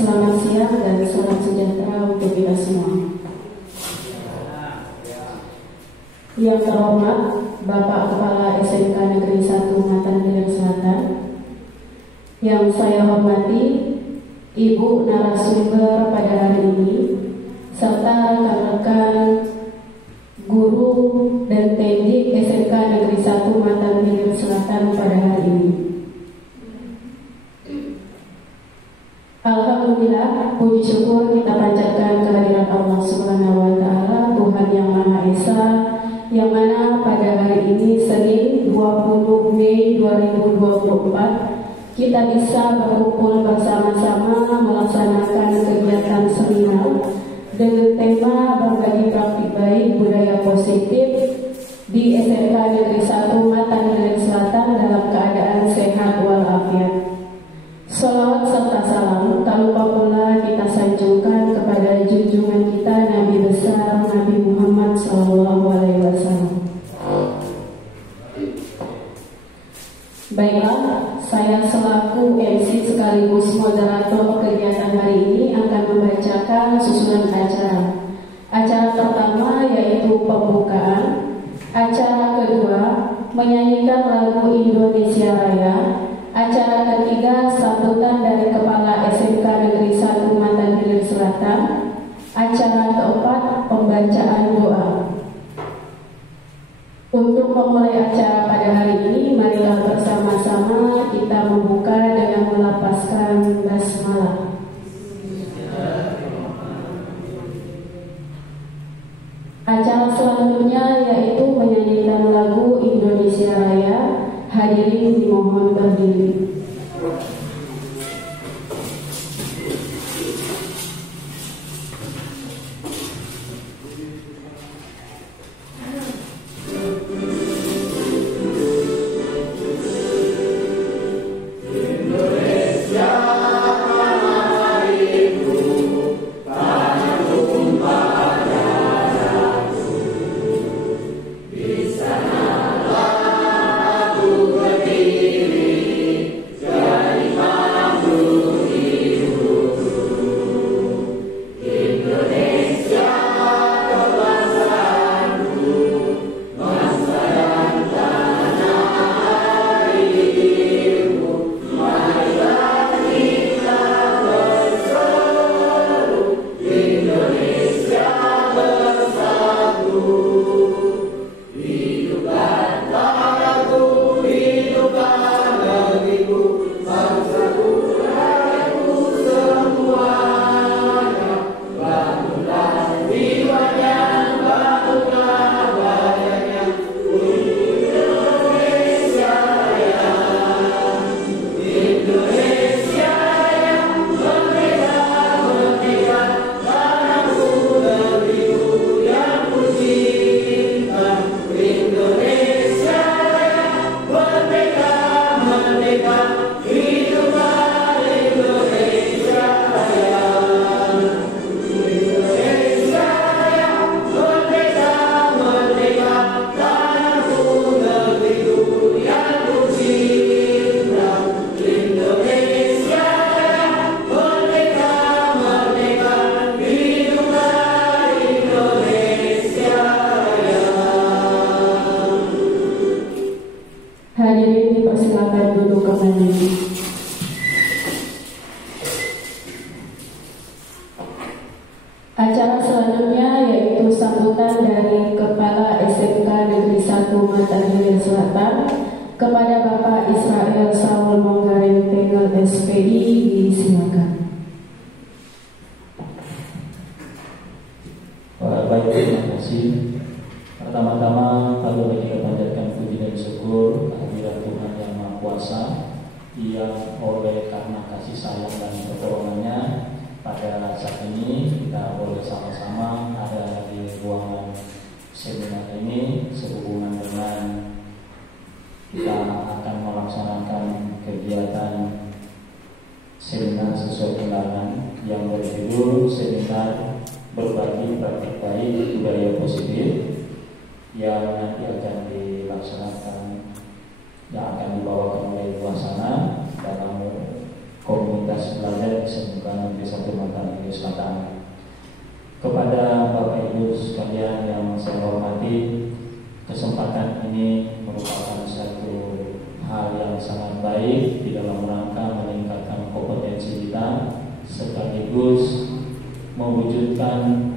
Selamat siang dan salam sejahtera untuk kita semua. Yang terhormat Bapak Kepala SMK Negeri 1 Matan Gilir Selatan, yang saya hormati Ibu narasumber pada hari ini, serta rekan-rekan guru dan teknik SMK Negeri 1 Matan Gilir Selatan pada hari ini. Alhamdulillah, puji syukur kita panjatkan kehadirat Allah Subhanahu wa Ta'ala, Tuhan yang Maha Esa, yang mana pada hari ini Senin 20 Mei 2024 kita bisa berkumpul bersama-sama melaksanakan kegiatan seminar dengan tema berbagi praktik baik budaya positif di SMK Negeri 1 Matan Gilir Selatan dalam keadaan sehat walafiat. Salawat serta salam tak lupa pula kita sanjungkan kepada junjungan kita Nabi besar Nabi Muhammad SAW. Baiklah, saya selaku MC sekaligus moderator kegiatan hari ini akan membacakan susunan acara. Acara pertama yaitu pembukaan, acara kedua menyanyikan lagu Indonesia Raya, acara ketiga sambutan dari Kepala SMK Negeri 1 Matan Gilir Selatan, acara keempat pembacaan doa. Untuk memulai acara pada hari ini, marilah bersama-sama kita membuka dengan melapaskan basmalah. Acara selanjutnya yaitu menyanyikan lagu Indonesia Raya. Hadirin dimohon berdiri. Hadirin dipersilakan duduk kembali. Acara selanjutnya yaitu sambutan dari Kepala SMK Negeri 1 Matan Gilir Selatan kepada Bapak Israel Saul Monggareng Pengel SPI. Disilakan. Baik, terima kasih. Pertama-tama patut kita panjatkan puji dan syukur kehadirat Tuhan yang Maha Kuasa, yang oleh karena kasih sayang dan pertolongannya pada saat ini kita boleh sama-sama ada di ruangan seminar ini sehubungan dengan kita akan melaksanakan kegiatan seminar sesuai undangan yang berjudul Seminar Berbagi Praktik Baik Budaya Positif, yang nanti akan dilaksanakan, yang akan dibawakan oleh Wasana dalam komunitas belajar SMK Negeri 1 Kepada Bapak Ibu sekalian yang saya hormati, kesempatan ini merupakan satu hal yang sangat baik di dalam rangka meningkatkan kompetensi kita sekaligus mewujudkan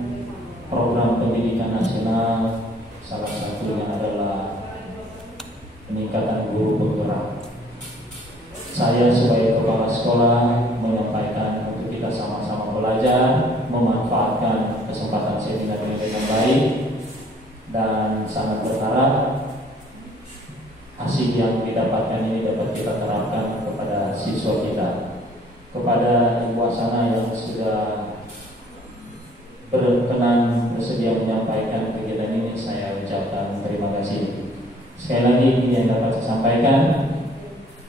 program pendidikan nasional, salah satunya adalah peningkatan guru penggerak. Saya sebagai kepala sekolah menyampaikan untuk kita sama-sama belajar, memanfaatkan kesempatan seminar ini dengan baik, dan sangat berharap hasil yang didapatkan ini dapat kita terapkan kepada siswa kita. Kepada Ibu Wasana yang sudah berkenan bersedia menyampaikan kegiatan ini, saya ucapkan terima kasih. Sekali lagi ini yang dapat saya sampaikan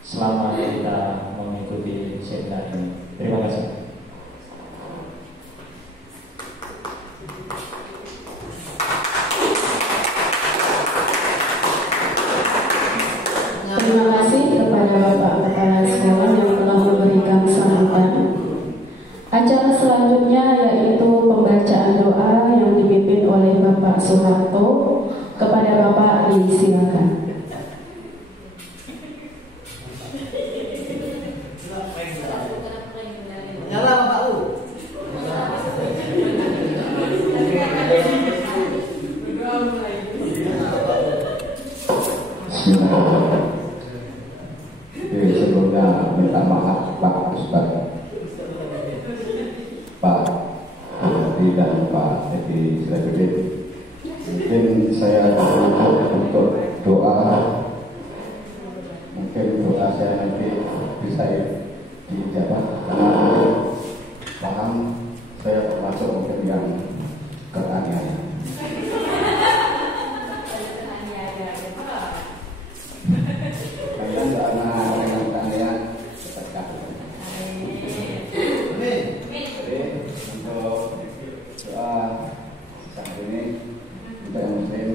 selama kita mengikuti seminar ini. Terima kasih. Terima kasih kepada Bapak Kepala Sekolah yang telah memberikan sambutan. Acara selanjutnya yaitu pembacaan doa yang dipimpin oleh Bapak Soeharto. Kepada Bapak disilakan. Sebelumnya minta maaf Pak Ustaz, Pak Hadi dan Pak Edi Srebedin. Mungkin saya untuk doa, mungkin doa saya nanti bisa dijawab karena paham saya termasuk mungkin yang keaniayaan. Kalian karena dengan keaniayaan tetap. Jadi untuk doa saat ini untuk yang muslim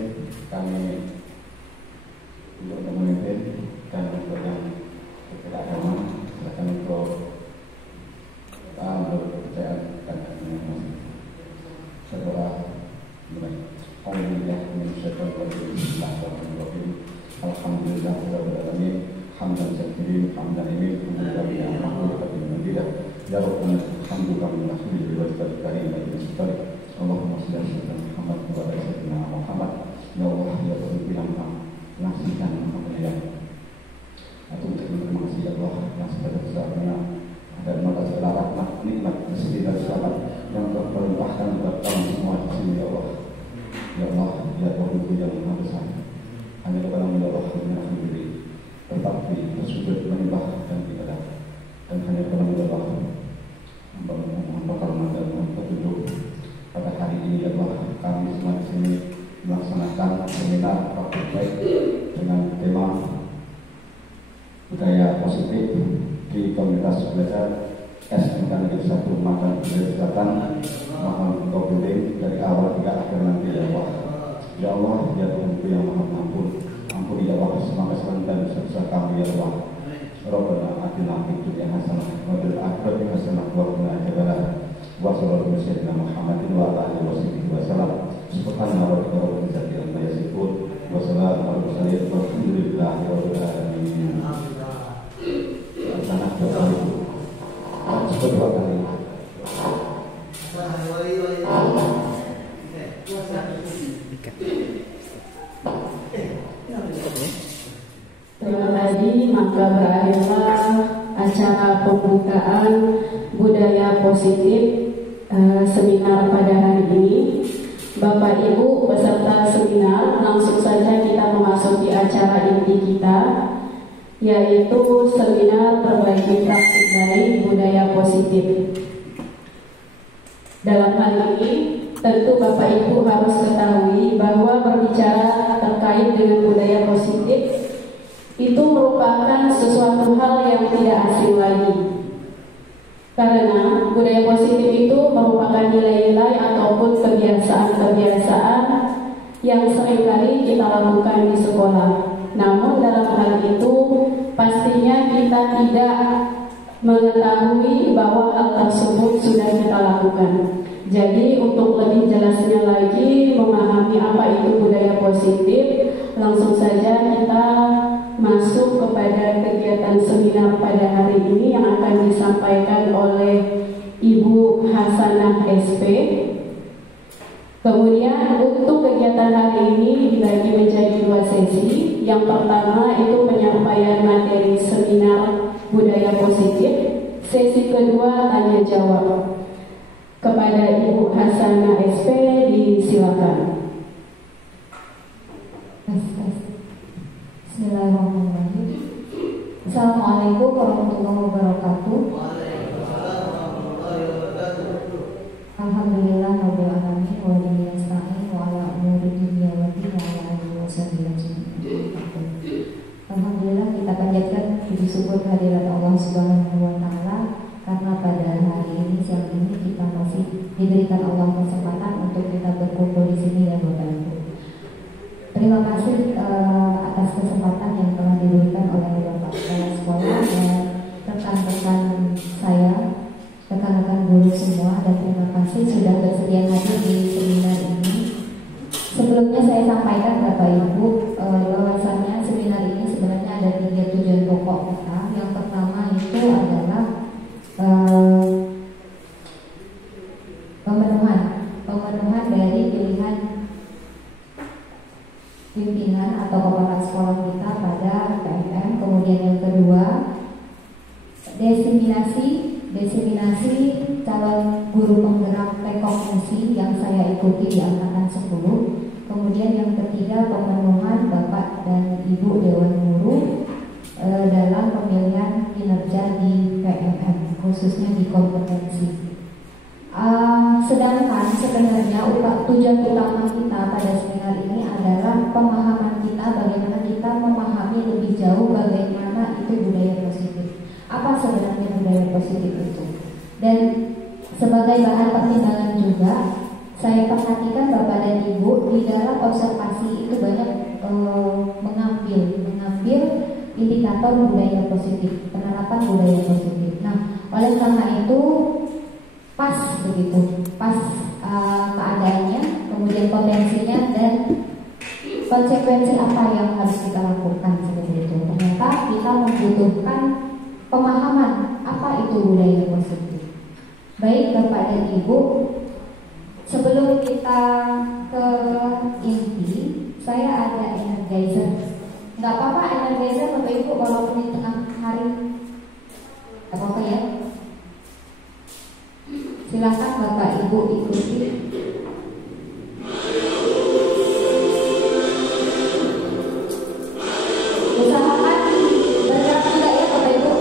kami untuk memimpin, dan untuk yang berbeda agama silakan untuk kepercayaan dan masing-masing. Saudara, alhamdulillah alhamdulillah rabbil alamin hamdan syakirin hamdan imin hamdan mahmudin majid ya rabbana alhamdulillah rabbil alamin Allahumma shalli ala Muhammad wa ala sayyidina Muhammad. Ya Allah, ya Rabbi, bilang nasihat Muhammadiyah. Atau terima kasih ya Allah yang sebesar-besarnya dan maka segala rahmat nikmat rezeki dan selamat yang telah melimpahkan kepada kami semua di sini ya Allah. Ya Allah, ya Rabbi yang Maha Besar. Hanya kepada ya Allah yang sendiri tetap bersujud menyembah dan ibadah, dan hanya kepada ya Allah memperkarena dan petunjuk. Pada hari ini ya Allah, kami semua di sini melaksanakan seminar praktik baik dengan tema budaya positif di komunitas belajar SMK Negeri 1 Makan Sulawesi Selatan. Mohon Engkau bimbing dari awal hingga akhir nanti ya Allah. Ya Allah, ya Tuhan yang Maha Pengampun, ampuni ya Allah semua kesalahan dan dosa kami ya Allah. Rabbana atina fid dunya hasanah wa fil akhirati hasanah wa qina adzabannar. Wa sallallahu alaihi wasallam Muhammadin wa ala alihi wasallam. Subhana rabbika rabbil izzati amma yasifun wa salamun alal mursalin walhamdulillahi rabbil alamin. Sangat berkali dua kali. Terima kasih, maka berakhirlah acara pembukaan budaya positif seminar pada hari ini. Bapak Ibu peserta seminar, langsung saja kita memasuki acara inti kita, yaitu seminar perbaiki praktik baik budaya positif. Dalam hal ini, tentu Bapak Ibu harus ketahui bahwa berbicara terkait dengan budaya positif itu merupakan sesuatu hal yang tidak asing lagi. Karena budaya positif itu merupakan nilai-nilai ataupun kebiasaan-kebiasaan yang seringkali kita lakukan di sekolah. Namun dalam hal itu pastinya kita tidak mengetahui bahwa hal tersebut sudah kita lakukan. Jadi untuk lebih jelasnya lagi memahami apa itu budaya positif, langsung saja kita masuk kepada kegiatan seminar pada hari ini yang akan disampaikan oleh Ibu Hasanah SP. Kemudian untuk kegiatan hari ini dibagi menjadi 2 sesi. Yang pertama itu penyampaian materi seminar budaya positif. Sesi kedua tanya jawab. Kepada Ibu Hasanah SP disilakan. Bismillahirrahmanirrahim. Assalamualaikum warahmatullahi wabarakatuh. Alhamdulillah rabbil alamin wa bihi nasta'in wa ala umuri dunya wa din wa ala alihi wasallam. Alhamdulillah kita panjatkan puji syukur kehadirat Allah Subhanahu wa taala karena pada hari ini siang ini kita masih diberikan Allah kesempatan untuk kita berkumpul di sini ya Bapak Ibu. Terima kasih atas kesempatan yang telah diberikan oleh Bapak Kepala Sekolah dan rekan-rekan saya, rekan-rekan guru semua, dan terima kasih sudah bersedia hadir di seminar ini. Sebelumnya saya sampaikan Bapak Ibu bahwasannya seminar ini sebenarnya ada 3 tujuan pokok kita. Yang pertama itu adalah pemenuhan dari pilihan pimpinan atau kepala sekolah kita pada PMM. Kemudian yang kedua, desiminasi calon guru penggerak Tekokmusi yang saya ikuti di angkatan 10. Kemudian yang ketiga, pemenuhan Bapak dan Ibu Dewan Guru dalam pemilihan kinerja di PMM, khususnya di kompetensi. Sedangkan sebenarnya tujuan utama kita pada seminar ini adalah pemahaman kita, bagaimana kita memahami lebih jauh bagaimana itu budaya positif. Apa sebenarnya budaya positif itu? Dan sebagai bahan pertimbangan juga, saya perhatikan Bapak dan Ibu di dalam observasi itu banyak mengambil indikator budaya positif, penerapan budaya positif. Nah, oleh karena itu pas keadaannya, kemudian potensinya dan konsekuensi apa yang harus kita lakukan seperti itu. Ternyata kita membutuhkan pemahaman apa itu budaya positif. Baik Bapak dan Ibu, sebelum kita ke inti, saya ada energizer. Nggak apa-apa energizer Bapak Ibu walaupun di tengah hari, nggak apa-apa ya. Silakan Bapak Ibu ikuti. Usahakan bergerak tidak ya Bapak Ibu.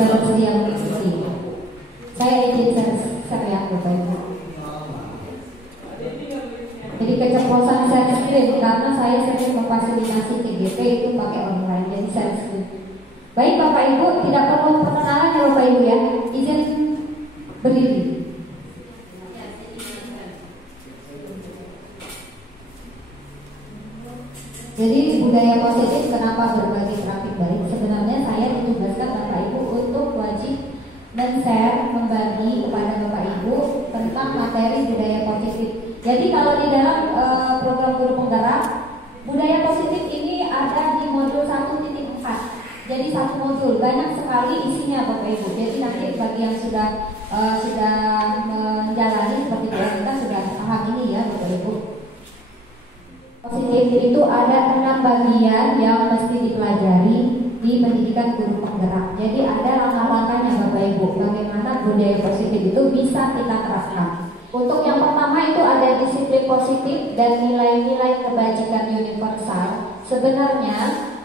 sudah bersedia mengikuti. Saya izin saya Bapak Ibu. Jadi keceplosan share screen karena saya sering memfasilitasi TGP itu pakai online, jadi share screen. Baik Bapak Ibu, tidak perlu perkenalan ya Bapak Ibu ya. Izin berdiri. Jadi budaya positif kenapa berbagi trafik baik? Sebenarnya saya ditugaskan Bapak Ibu untuk wajib men-share, membagi kepada Bapak Ibu tentang materi budaya positif. Jadi kalau di dalam program guru penggerak, budaya positif ini ada di modul 1.4. Jadi satu modul, banyak sekali isinya Bapak Ibu. Jadi nanti bagi yang sudah menjalani seperti kita sudah paham ini ya Bapak Ibu. Positif itu ada 6 bagian yang mesti dipelajari di pendidikan guru penggerak. Jadi ada langkah-langkahnya Bapak Ibu, bagaimana budaya positif itu bisa kita terapkan. Untuk yang pertama itu ada disiplin positif dan nilai-nilai kebajikan universal. Sebenarnya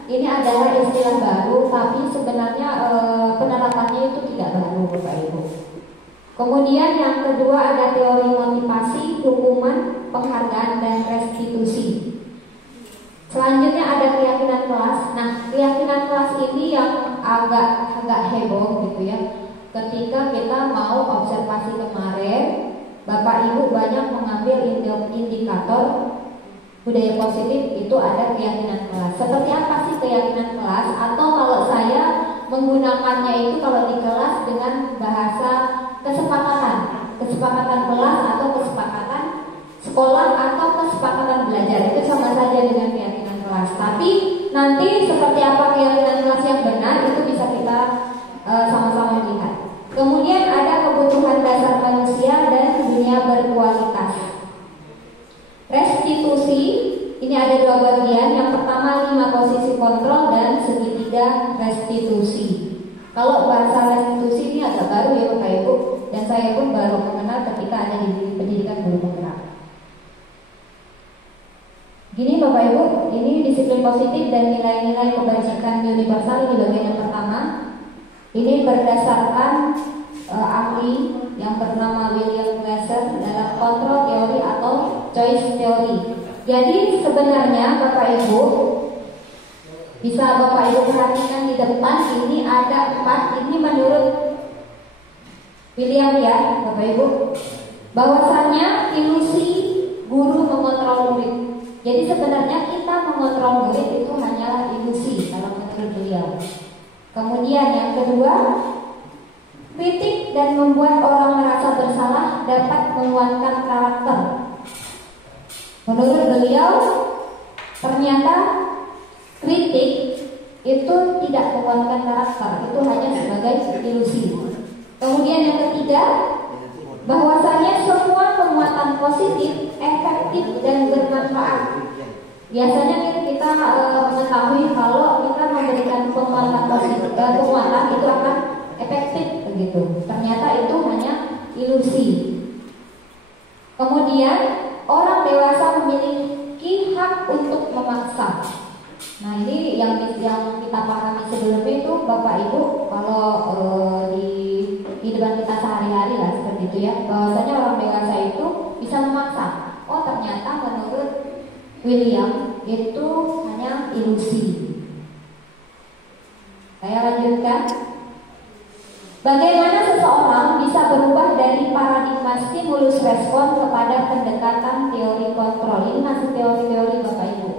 ini adalah istilah baru, tapi sebenarnya penerapannya itu tidak baru Bapak Ibu. Kemudian yang kedua ada teori motivasi, hukuman, penghargaan, dan restitusi. Selanjutnya ada keyakinan kelas. Nah, keyakinan kelas ini yang agak heboh gitu ya. Ketika kita mau observasi kemarin, Bapak Ibu banyak mengambil indikator budaya positif, itu ada keyakinan kelas. Seperti apa sih keyakinan kelas? Atau kalau saya menggunakannya itu kalau di kelas dengan bahasa kesepakatan kelas atau kesepakatan sekolah atau kesepakatan belajar, itu sama saja dengan keyakinan kelas. Tapi nanti seperti apa keyakinan kelas yang benar itu bisa kita sama-sama lihat. Kemudian ada kebutuhan dasar manusia dan dunia berkualitas. Restitusi ini ada 2 bagian. Yang pertama 5 posisi kontrol dan segitiga restitusi. Kalau bahasa restitusi ini agak baru ya Bapak Ibu, dan saya pun baru mengenal ketika ada di pendidikan guru penggerak. Gini Bapak Ibu, ini disiplin positif dan nilai-nilai kebajikan universal di bagian yang pertama. Ini berdasarkan ahli yang bernama William Glasser dalam kontrol teori atau choice theory. Jadi sebenarnya Bapak Ibu bisa Bapak Ibu perhatikan di depan ini ada 4. Ini menurut William ya Bapak Ibu, bahwasannya ilusi guru mengontrol murid. Jadi sebenarnya kita mengontrol murid itu hanyalah ilusi kalau menurut beliau. Kemudian yang kedua, kritik dan membuat orang merasa bersalah dapat menguatkan karakter. Menurut beliau, ternyata kritik itu tidak menguatkan karakter, itu hanya sebagai ilusi. Kemudian yang ketiga, bahwasanya semua penguatan positif efektif dan bermanfaat. Biasanya kita mengetahui kalau kita memberikan penguatan positif, penguatan itu akan efektif begitu. Ternyata itu hanya ilusi. Kemudian orang dewasa memiliki hak untuk memaksa. Nah ini yang kita pahami sebelumnya itu Bapak Ibu kalau di kehidupan kita sehari-hari lah seperti itu ya, bahwasanya orang dewasa itu bisa memaksa. Oh ternyata menurut William itu hanya ilusi. Saya lanjutkan. Bagaimana seseorang bisa berubah dari paradigma stimulus respon kepada pendekatan teori kontrol? Ini masih teori-teori Bapak Ibu.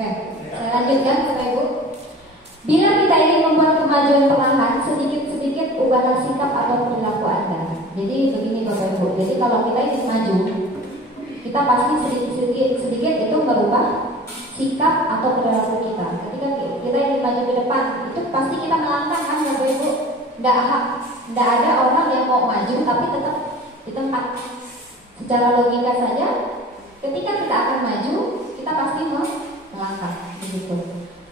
Oke, saya lanjutkan Bapak Ibu. Bila kita ingin membuat kemajuan perlahan, sedikit-sedikit ubahlah sikap atau perilaku Anda. Jadi begini Bapak Ibu, jadi kalau kita ingin maju, kita pasti sedikit-sedikit itu merubah sikap atau perilaku kita. Ketika kita ingin maju ke depan, itu pasti kita melangkah kan Bapak Ibu. Tidak ada orang yang mau maju tapi tetap di tempat. Secara logika saja Ketika kita akan maju, kita pasti melangkah begitu.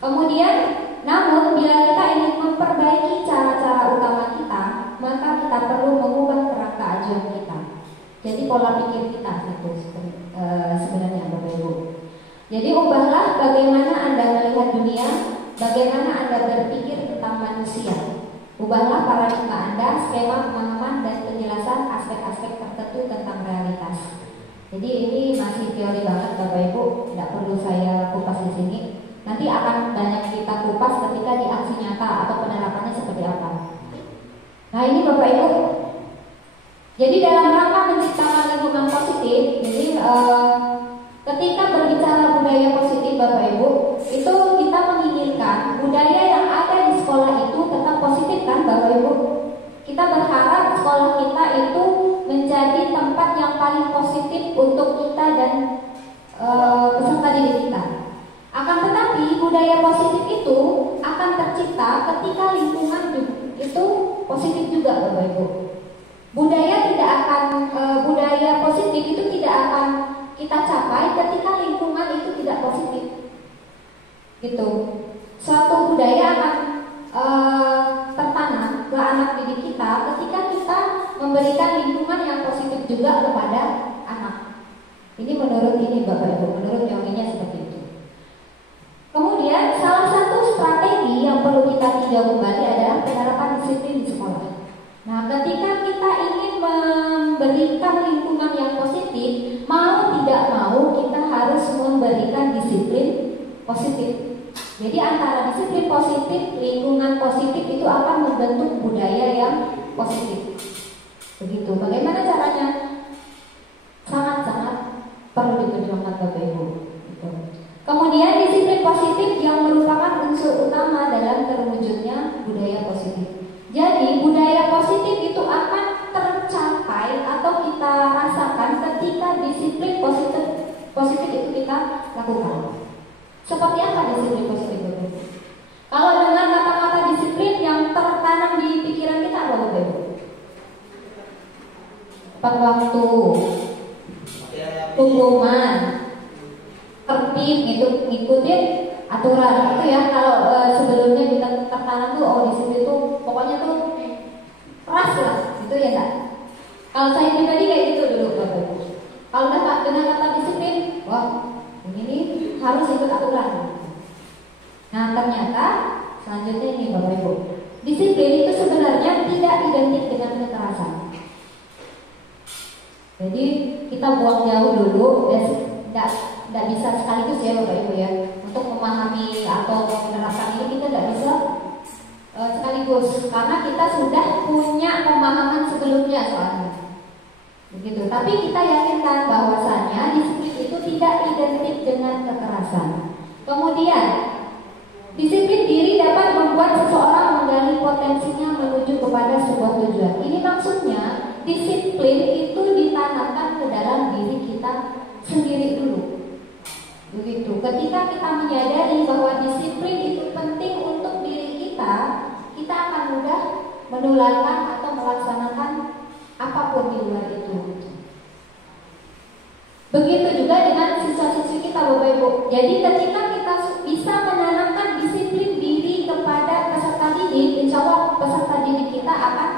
Kemudian, namun bila kita ingin memperbaiki cara-cara utama kita, maka kita perlu mengubah kerangka ajuan kita. Jadi pola pikir kita itu sebenarnya Bapak Ibu. Jadi ubahlah bagaimana Anda melihat dunia, bagaimana Anda berpikir tentang manusia. Ubahlah paradigma Anda, skema pemahaman dan penjelasan aspek-aspek tertentu tentang realitas. Jadi ini masih teori banget Bapak Ibu, tidak perlu saya kupas di sini. Nanti akan banyak kita kupas ketika di aksi nyata atau penerapannya seperti apa. Nah ini Bapak Ibu. Jadi dalam rangka menciptakan lingkungan positif, jadi ketika berbicara budaya positif Bapak Ibu, itu kita menginginkan budaya yang ada di sekolah itu tetap positif kan Bapak Ibu? Kita berharap sekolah kita itu menjadi tempat yang paling positif untuk kita dan peserta didik kita. Akan tetapi budaya positif itu akan tercipta ketika lingkungan itu positif juga Bapak Ibu. Budaya positif itu tidak akan kita capai ketika lingkungan itu tidak positif. Gitu. Suatu budaya akan tertanam ke anak didik kita ketika kita memberikan lingkungan yang positif juga kepada anak. Ini menurut ini Bapak Ibu, menurut teorinya seperti itu. Kemudian salah satu strategi yang perlu kita tinjau kembali adalah penerapan disiplin di sekolah. Nah, ketika kita ingin memberikan lingkungan yang positif, mau tidak mau kita harus memberikan disiplin positif. Jadi antara disiplin positif, lingkungan positif itu akan membentuk budaya yang positif. Begitu. Bagaimana caranya? Sangat-sangat perlu diperjuangkan Bapak Ibu. Gitu. Kemudian disiplin positif yang merupakan unsur utama dalam terwujudnya budaya positif. Jadi budaya positif itu akan tercapai atau kita rasakan ketika disiplin positif itu kita lakukan. Seperti apa disiplin positif Bapak? Kalau dengan kata-kata disiplin yang tertanam di pikiran kita apa Bapak? Tepat waktu, hukuman, tertib, itu ngikutin aturan itu ya. Kalau sebelumnya kita tertanam tuh disiplin tuh pokoknya tuh keras lah, itu ya enggak? Kalau saya pribadi kayak gitu dulu Bapak. Kalau dengan kata disiplin, wah ini harus ikut aturan. Nah ternyata selanjutnya ini Bapak Ibu, disiplin itu sebenarnya tidak identik dengan kekerasan. Jadi kita buang jauh dulu dan tidak bisa sekaligus ya Bapak Ibu ya, untuk memahami atau menerapkan ini kita tidak bisa sekaligus karena kita sudah punya pemahaman sebelumnya soalnya. Begitu. Tapi kita yakinkan bahwasannya disiplin itu tidak identik dengan kekerasan. Kemudian disiplin diri dapat membuat seseorang menggali potensinya menuju kepada sebuah tujuan. Ini maksudnya disiplin itu ditanamkan ke dalam diri kita sendiri dulu. Begitu. Ketika kita menyadari bahwa disiplin itu penting untuk diri kita, kita akan mudah menularkan atau melaksanakan apapun di luar itu. Begitu juga dengan siswa-siswi kita Bapak Ibu. Jadi ketika kita bisa menanamkan disiplin diri kepada peserta didik, insya Allah peserta didik kita akan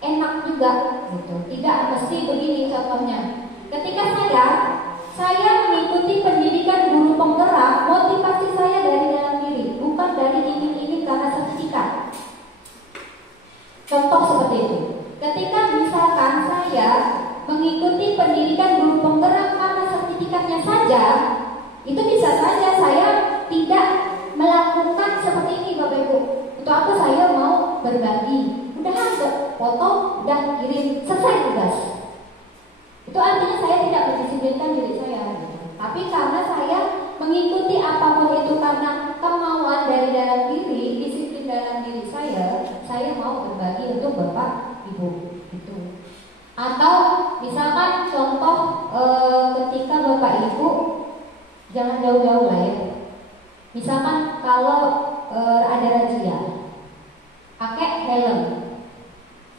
enak juga gitu. Tidak mesti begini contohnya. Ketika saya mengikuti pendidikan guru penggerak, motivasi saya dari dalam diri, bukan dari iming-iming karena sertifikat. Contoh seperti itu. Ketika misalkan saya mengikuti pendidikan guru penggerak karena sertifikatnya saja, itu bisa saja saya tidak melakukan seperti ini Bapak Ibu. Untuk apa saya mau berbagi? Udah ada foto, udah kirim, selesai tugas. Itu artinya saya tidak mendisiplinkan diri saya. Tapi karena saya mengikuti apapun itu karena kemauan dari dalam diri, disiplin dalam diri saya mau berbagi untuk Bapak Ibu. Itu. Atau misalkan contoh ketika Bapak Ibu jangan jauh-jauh lah ya. Misalkan kalau ada razia, pakai helm,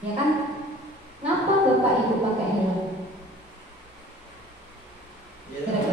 ya kan? Kenapa Bapak Ibu pakai helm? Kira-kira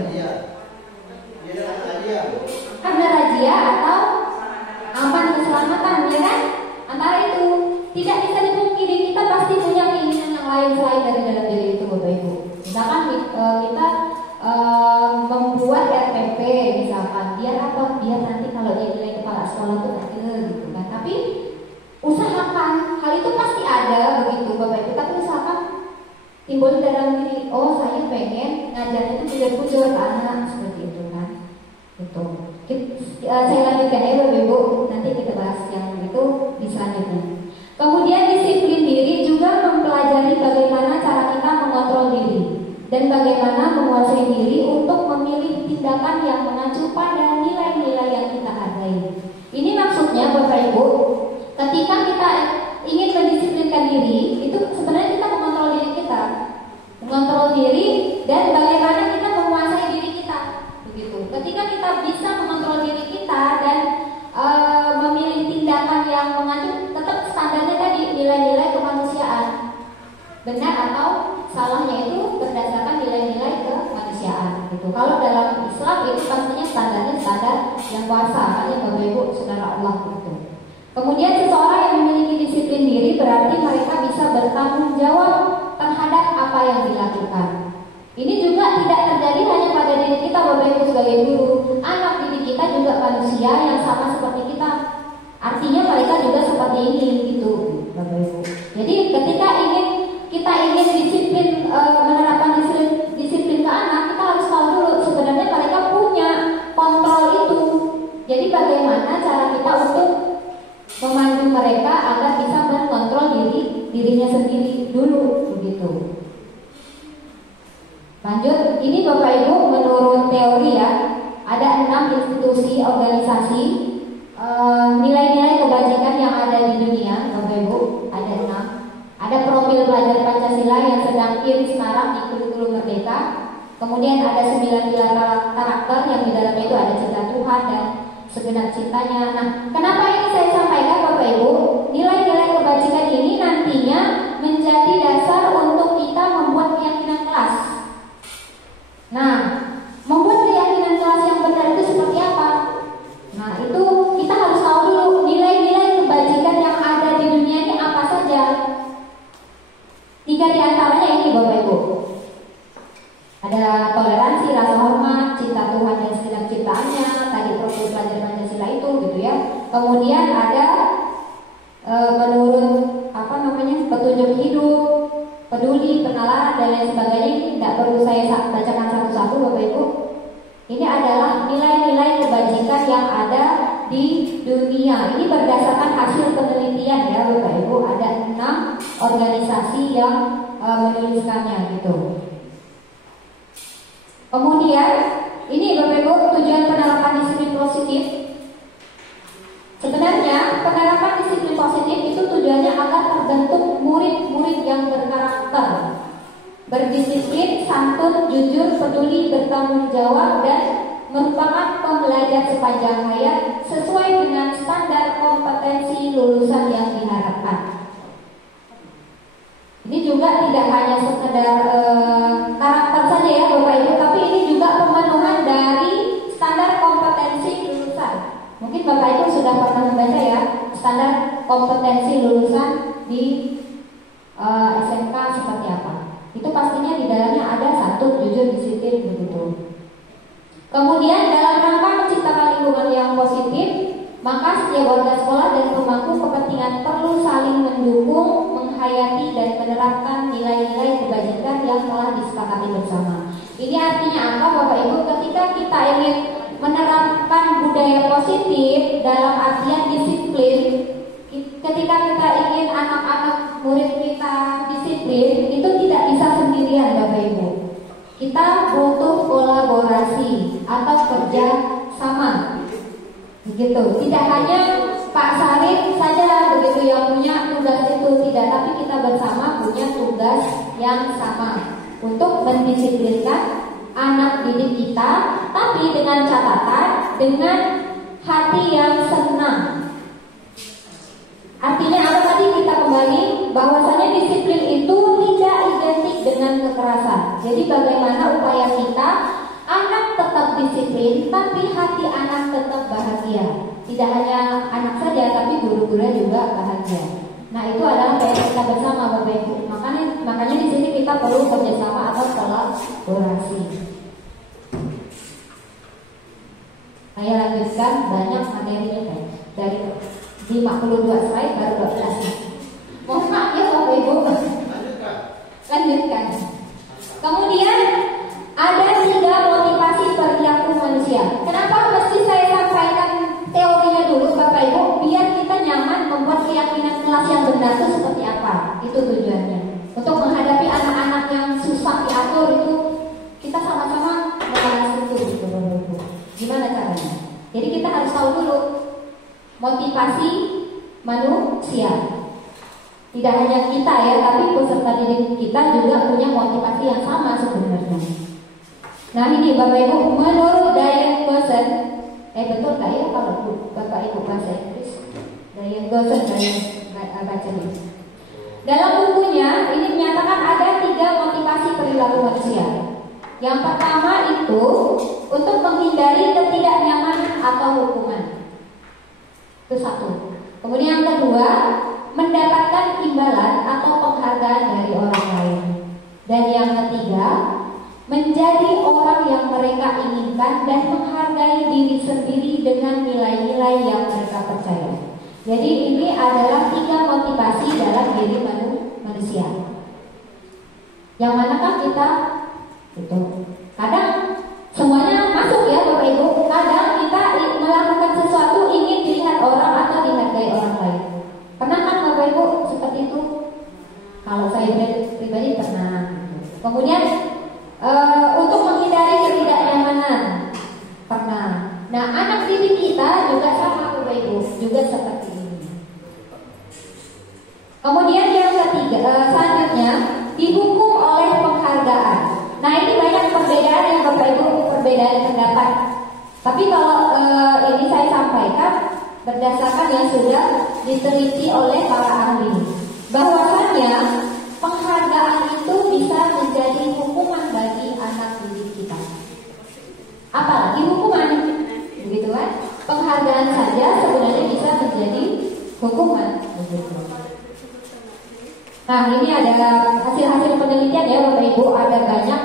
timbul dalam diri, oh saya pengen ngajarnya itu jujur-jujur ke anak, seperti itu kan. Itu. Saya lanjutkan ya Bapak Ibu, nanti kita bahas yang itu di selanjutnya. Kemudian disiplin diri juga mempelajari bagaimana cara kita mengontrol diri dan bagaimana menguasai diri untuk memilih tindakan yang mengacu pada nilai-nilai yang kita hargai. Ini maksudnya Bapak Ibu, ketika kita ingin mendisiplinkan diri, itu sebenarnya kita mengontrol diri kita, mengontrol diri dan bagaimana kita menguasai diri kita, begitu. Ketika kita bisa mengontrol diri kita dan memilih tindakan yang mengacu, tetap standarnya tadi nilai-nilai kemanusiaan, benar atau salahnya itu berdasarkan nilai-nilai kemanusiaan, gitu. Kalau dalam Islam itu pastinya standarnya standar yang kuasa, makanya Bapak Ibu saudara Allah, gitu. Kemudian seseorang yang memiliki disiplin diri berarti mereka bisa bertanggung jawab terhadap apa yang dilakukan. Ini juga tidak terjadi hanya pada diri kita Bapak Ibu sebagai guru. Anak didik kita juga manusia yang sama seperti kita. Artinya mereka juga seperti ini, gitu Bapak Ibu. Jadi ketika kita ingin disiplin, menerapkan disiplin ke anak, kita harus tahu dulu sebenarnya mereka punya kontrol itu. Jadi bagaimana cara kita untuk memandu mereka agar bisa mengontrol dirinya sendiri dulu, begitu. Lanjut, ini Bapak Ibu menurut teori ya, ada 6 institusi organisasi nilai-nilai kebajikan yang ada di dunia, Bapak Ibu, ada 6. Ada profil pelajar Pancasila yang sedang sekarang di kurikulum Merdeka. Kemudian ada 9 pilar karakter yang di dalamnya itu ada cinta Tuhan dan segenap cintanya. Nah, kenapa ini saya sampaikan Bapak Ibu? Nilai-nilai kebajikan ini nantinya menjadi dasar untuk kita membuat keyakinan kelas. Nah, membuat keyakinan kelas yang benar itu seperti apa? Nah, itu kita harus tahu dulu nilai-nilai kebajikan yang ada di dunia ini apa saja. 3 di antaranya ini Bapak Ibu. Ada toleransi, rasa hormat, cinta Tuhan dan segenap ciptaannya, tadi profil pelajar Pancasila itu, gitu ya. Kemudian ada menurut petunjuk hidup, peduli, penalaran dan lain sebagainya. Ini tidak perlu saya bacakan satu-satu Bapak Ibu. Ini adalah nilai-nilai kebajikan yang ada di dunia. Ini berdasarkan hasil penelitian ya Bapak Ibu. Ada 6 organisasi yang menuliskannya, gitu. Kemudian ini Bapak Ibu, tujuan penerapan disiplin positif. Sebenarnya penerapan disiplin positif itu tujuannya agar terbentuk murid-murid yang berkarakter, berdisiplin, santun, jujur, peduli, bertanggung jawab dan merupakan pembelajar sepanjang hayat sesuai dengan standar kompetensi lulusan yang diharapkan. Ini juga tidak hanya sekedar karakter saja ya Bapak Ibu, tapi ini juga pemenuhan dari standar kompetensi lulusan. Mungkin Bapak Ibu sudah pernah membaca ya standar kompetensi lulusan di SMK seperti apa. Itu pastinya di dalamnya ada santun, jujur, disiplin, begitu. Kemudian dalam rangka menciptakan lingkungan yang positif, maka setiap warga sekolah dan pemangku kepentingan perlu saling mendukung, menghayati dan menerapkan nilai-nilai kebajikan yang telah disepakati bersama. Ini artinya apa Bapak Ibu? Ketika kita ingin menerapkan budaya positif dalam artian disiplin, ketika kita ingin anak-anak murid kita disiplin, itu tidak bisa sendirian Bapak Ibu. Kita butuh kolaborasi atau kerja sama, begitu. Tidak hanya Pak Sarif saja begitu yang punya tugas itu, tidak, tapi kita bersama punya tugas yang sama untuk mendisiplinkan anak didik kita, tapi dengan catatan, dengan hati yang senang. Artinya apa tadi kita kembali bahwasanya disiplin itu tidak identik dengan kekerasan. Jadi bagaimana upaya kita anak tetap disiplin, tapi hati anak tetap bahagia. Tidak hanya anak saja, tapi guru-guru juga bahagia. Nah, itu adalah PR kita bersama Bapak Ibu. Makanya di sini kita perlu kerjasama atau kolaborasi. Saya lanjutkan, banyak materinya kan. Dari 52 slide baru 12. Mohon maaf ya Bapak Ibu. Lanjutkan. itu seperti apa? Itu tujuannya. Untuk menghadapi anak-anak yang susah diatur itu kita sama-sama membahas itu gitu, gimana caranya? Jadi kita harus tahu dulu motivasi manusia. Tidak hanya kita ya, tapi peserta didik kita juga punya motivasi yang sama sebenarnya. Nah ini Bapak Ibu, menurut Diane Goshen, betul nggak ya kalau Bapak Ibu bahasa Inggris? Diane Goshen baca ini. Dalam bukunya ini menyatakan ada 3 motivasi perilaku manusia. Yang pertama itu untuk menghindari ketidaknyamanan atau hukuman. Itu satu. Kemudian yang kedua, mendapatkan imbalan atau penghargaan dari orang lain. Dan yang ketiga, menjadi orang yang mereka inginkan dan menghargai diri sendiri dengan nilai-nilai yang mereka percaya. Jadi ini adalah 3 motivasi dalam diri manusia. Yang manakah kita itu? Kadang semuanya masuk ya Bapak Ibu. Kadang kita melakukan sesuatu ingin dilihat orang atau dihargai orang lain. Pernah kan Bapak Ibu seperti itu? Kalau saya pribadi pernah. Kemudian untuk menghindari ketidaknyamanan pernah. Nah anak didik kita juga sama Bapak Ibu, juga seperti ini. Kemudian yang ketiga, selanjutnya dihukum oleh penghargaan. Nah ini banyak perbedaan ya Bapak Ibu, perbedaan pendapat. Tapi kalau ini saya sampaikan berdasarkan yang sudah diteliti oleh para ahli, bahwasannya penghargaan itu bisa menjadi hukuman bagi anak didik kita. Apalagi hukuman, begitu kan? Penghargaan saja sebenarnya bisa menjadi hukuman. Begitu. Nah ini ada hasil-hasil penelitian ya Bapak Ibu, ada banyak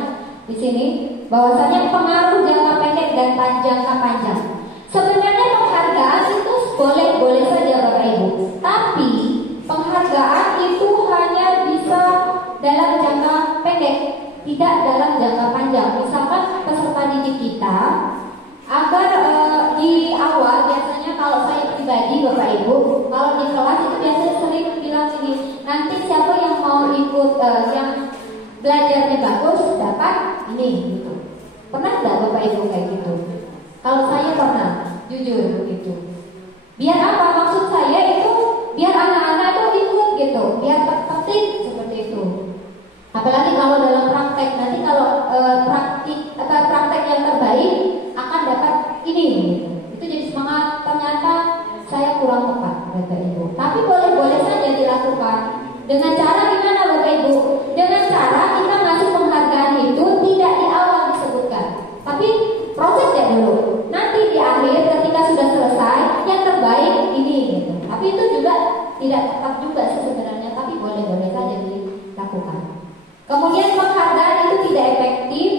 di sini bahwasanya pengaruh jangka pendek dan jangka panjang. Sebenarnya penghargaan itu boleh-boleh saja Bapak Ibu, tapi penghargaan itu hanya bisa dalam jangka pendek, tidak dalam jangka panjang. Misalkan peserta didik kita agar di awal biasanya kalau saya pribadi Bapak Ibu, kalau di kelas itu biasanya sering bilang ini, nanti siapa yang mau ikut yang belajarnya bagus dapat ini gitu. Pernah nggak Bapak Ibu kayak gitu? Kalau saya pernah, jujur begitu. Biar apa? Maksud saya itu biar anak-anak itu ikut gitu, biar tertib seperti itu. Apalagi kalau dalam praktek, nanti kalau praktek yang terbaik akan dapat ini gitu. Itu jadi semangat. Ternyata saya kurang tepat Bapak Ibu. Tapi boleh-boleh saja dilakukan. Dengan cara gimana Bapak Ibu? Dengan cara kita ngasih penghargaan itu tidak di awal disebutkan, tapi prosesnya dulu. Nanti di akhir ketika sudah selesai yang terbaik ini gitu. Tapi itu juga tidak tepat juga sebenarnya, tapi boleh-boleh saja dilakukan. Kemudian penghargaan itu tidak efektif.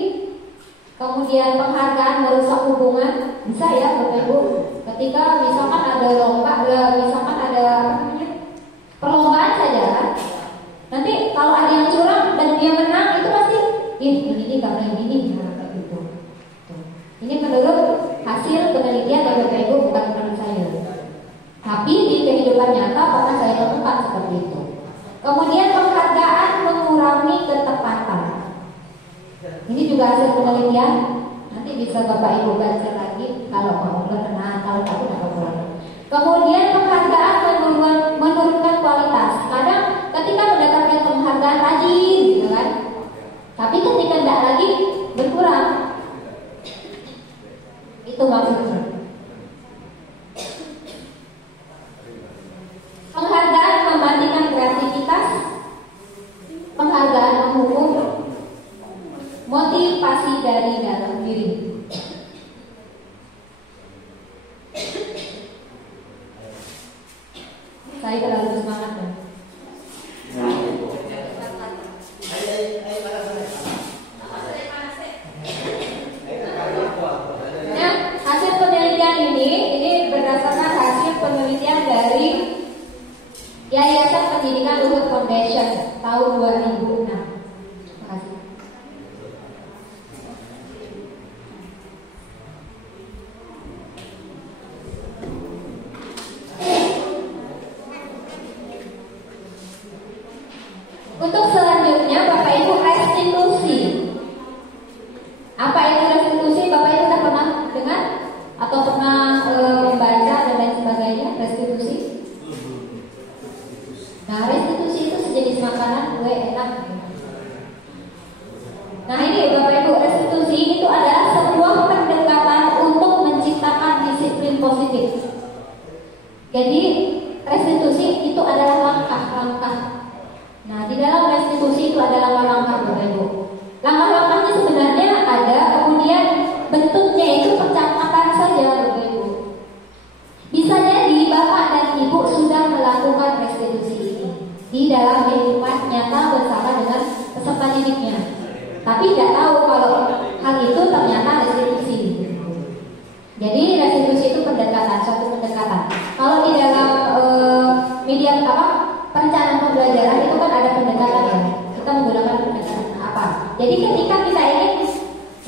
Kemudian penghargaan merusak hubungan. Bisa ya Bapak Ibu, ketika misalkan ada lomba, misalkan ada perlombaan saja kan, nanti kalau ada yang curang dan dia menang itu pasti ini karena ini kayak gitu. Ini menurut hasil penelitian dari Bapak Ibu, bukan menurut saya. Tapi di kehidupan nyata pernah saya temukan seperti itu. Kemudian penghargaan mengurangi ketepatan. Ini juga hasil penelitian. Nanti bisa Bapak Ibu baca lagi kalau mau berkenan, kalau tidak apa-apa. Kemudian penghargaan menurunkan kualitas. Kadang ketika mendapatkan penghargaan rajin gitu kan, tapi ketika tidak lagi berkurang. Itu maksudnya. Penghargaan mematikan kreativitas. Penghargaan menghukum motivasi dari dalam diri. Saya terlalu semangat ya. Nah, hasil penelitian ini berdasarkan hasil penelitian dari Yayasan Pendidikan Luhur Foundation tahun 2006. Terima kasih. Untuk selanjutnya Bapak Ibu restitusi. Apa itu restitusi? Bapak Ibu sudah pernah dengar atau pernah membaca dan lain sebagainya restitusi? Nah, restitusi itu sejenis makanan kue enak. Nah, ini Bapak Ibu, restitusi itu adalah sebuah pendekatan untuk menciptakan disiplin positif. Jadi restitusi itu adalah langkah-langkah. Nah, di dalam restitusi itu ada langkah-langkah Bapak Ibu. Langkah-langkahnya sebenarnya ada, kemudian bentuknya itu pencatatan saja Bapak Ibu. Bisa jadi Bapak dan Ibu sudah melakukan restitusi ini di dalam kehidupan nyata bersama dengan peserta didiknya, tapi tidak tahu kalau hal itu ternyata restitusi. Jadi restitusi itu pendekatan, suatu pendekatan. Kalau di dalam media perencanaan pembelajaran itu kan ada pendekatan ya. Kita menggunakan pendekatan apa? Jadi ketika kita ingin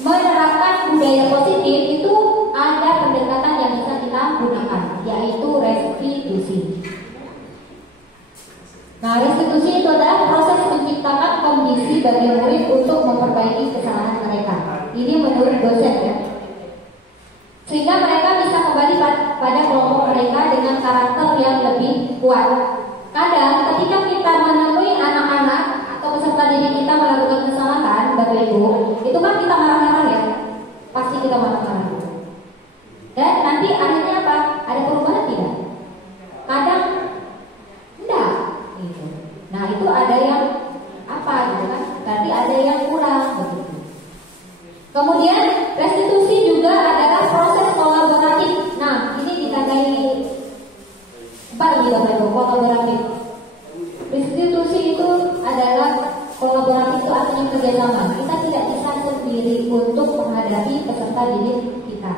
menerapkan budaya positif itu ada pendekatan yang bisa kita gunakan, yaitu restitusi. Nah, restitusi itu adalah proses menciptakan kondisi bagi murid untuk memperbaiki kesalahan mereka. Ini menurut dosen ya. Sehingga mereka bisa kembali pada kelompok mereka dengan karakter yang lebih kuat. Kadang ketika kita menemui anak-anak atau peserta didik kita melakukan kesalahan, Bapak Ibu, itu kan kita marah-marah ya. Pasti kita marah-marah. Dan nanti akhirnya apa? Ada perubahan tidak? Kadang enggak gitu. Nah, itu ada yang apa gitu kan? Berarti ada yang kurang begitu. Kemudian restitusi juga adalah proses kolaboratif. Nah, ini ditandai apa lagi Bapak Ibu? Kolaboratif. Restitusi itu adalah kolaboratif, itu artinya kerjasama. Kita tidak bisa sendiri untuk menghadapi peserta didik kita.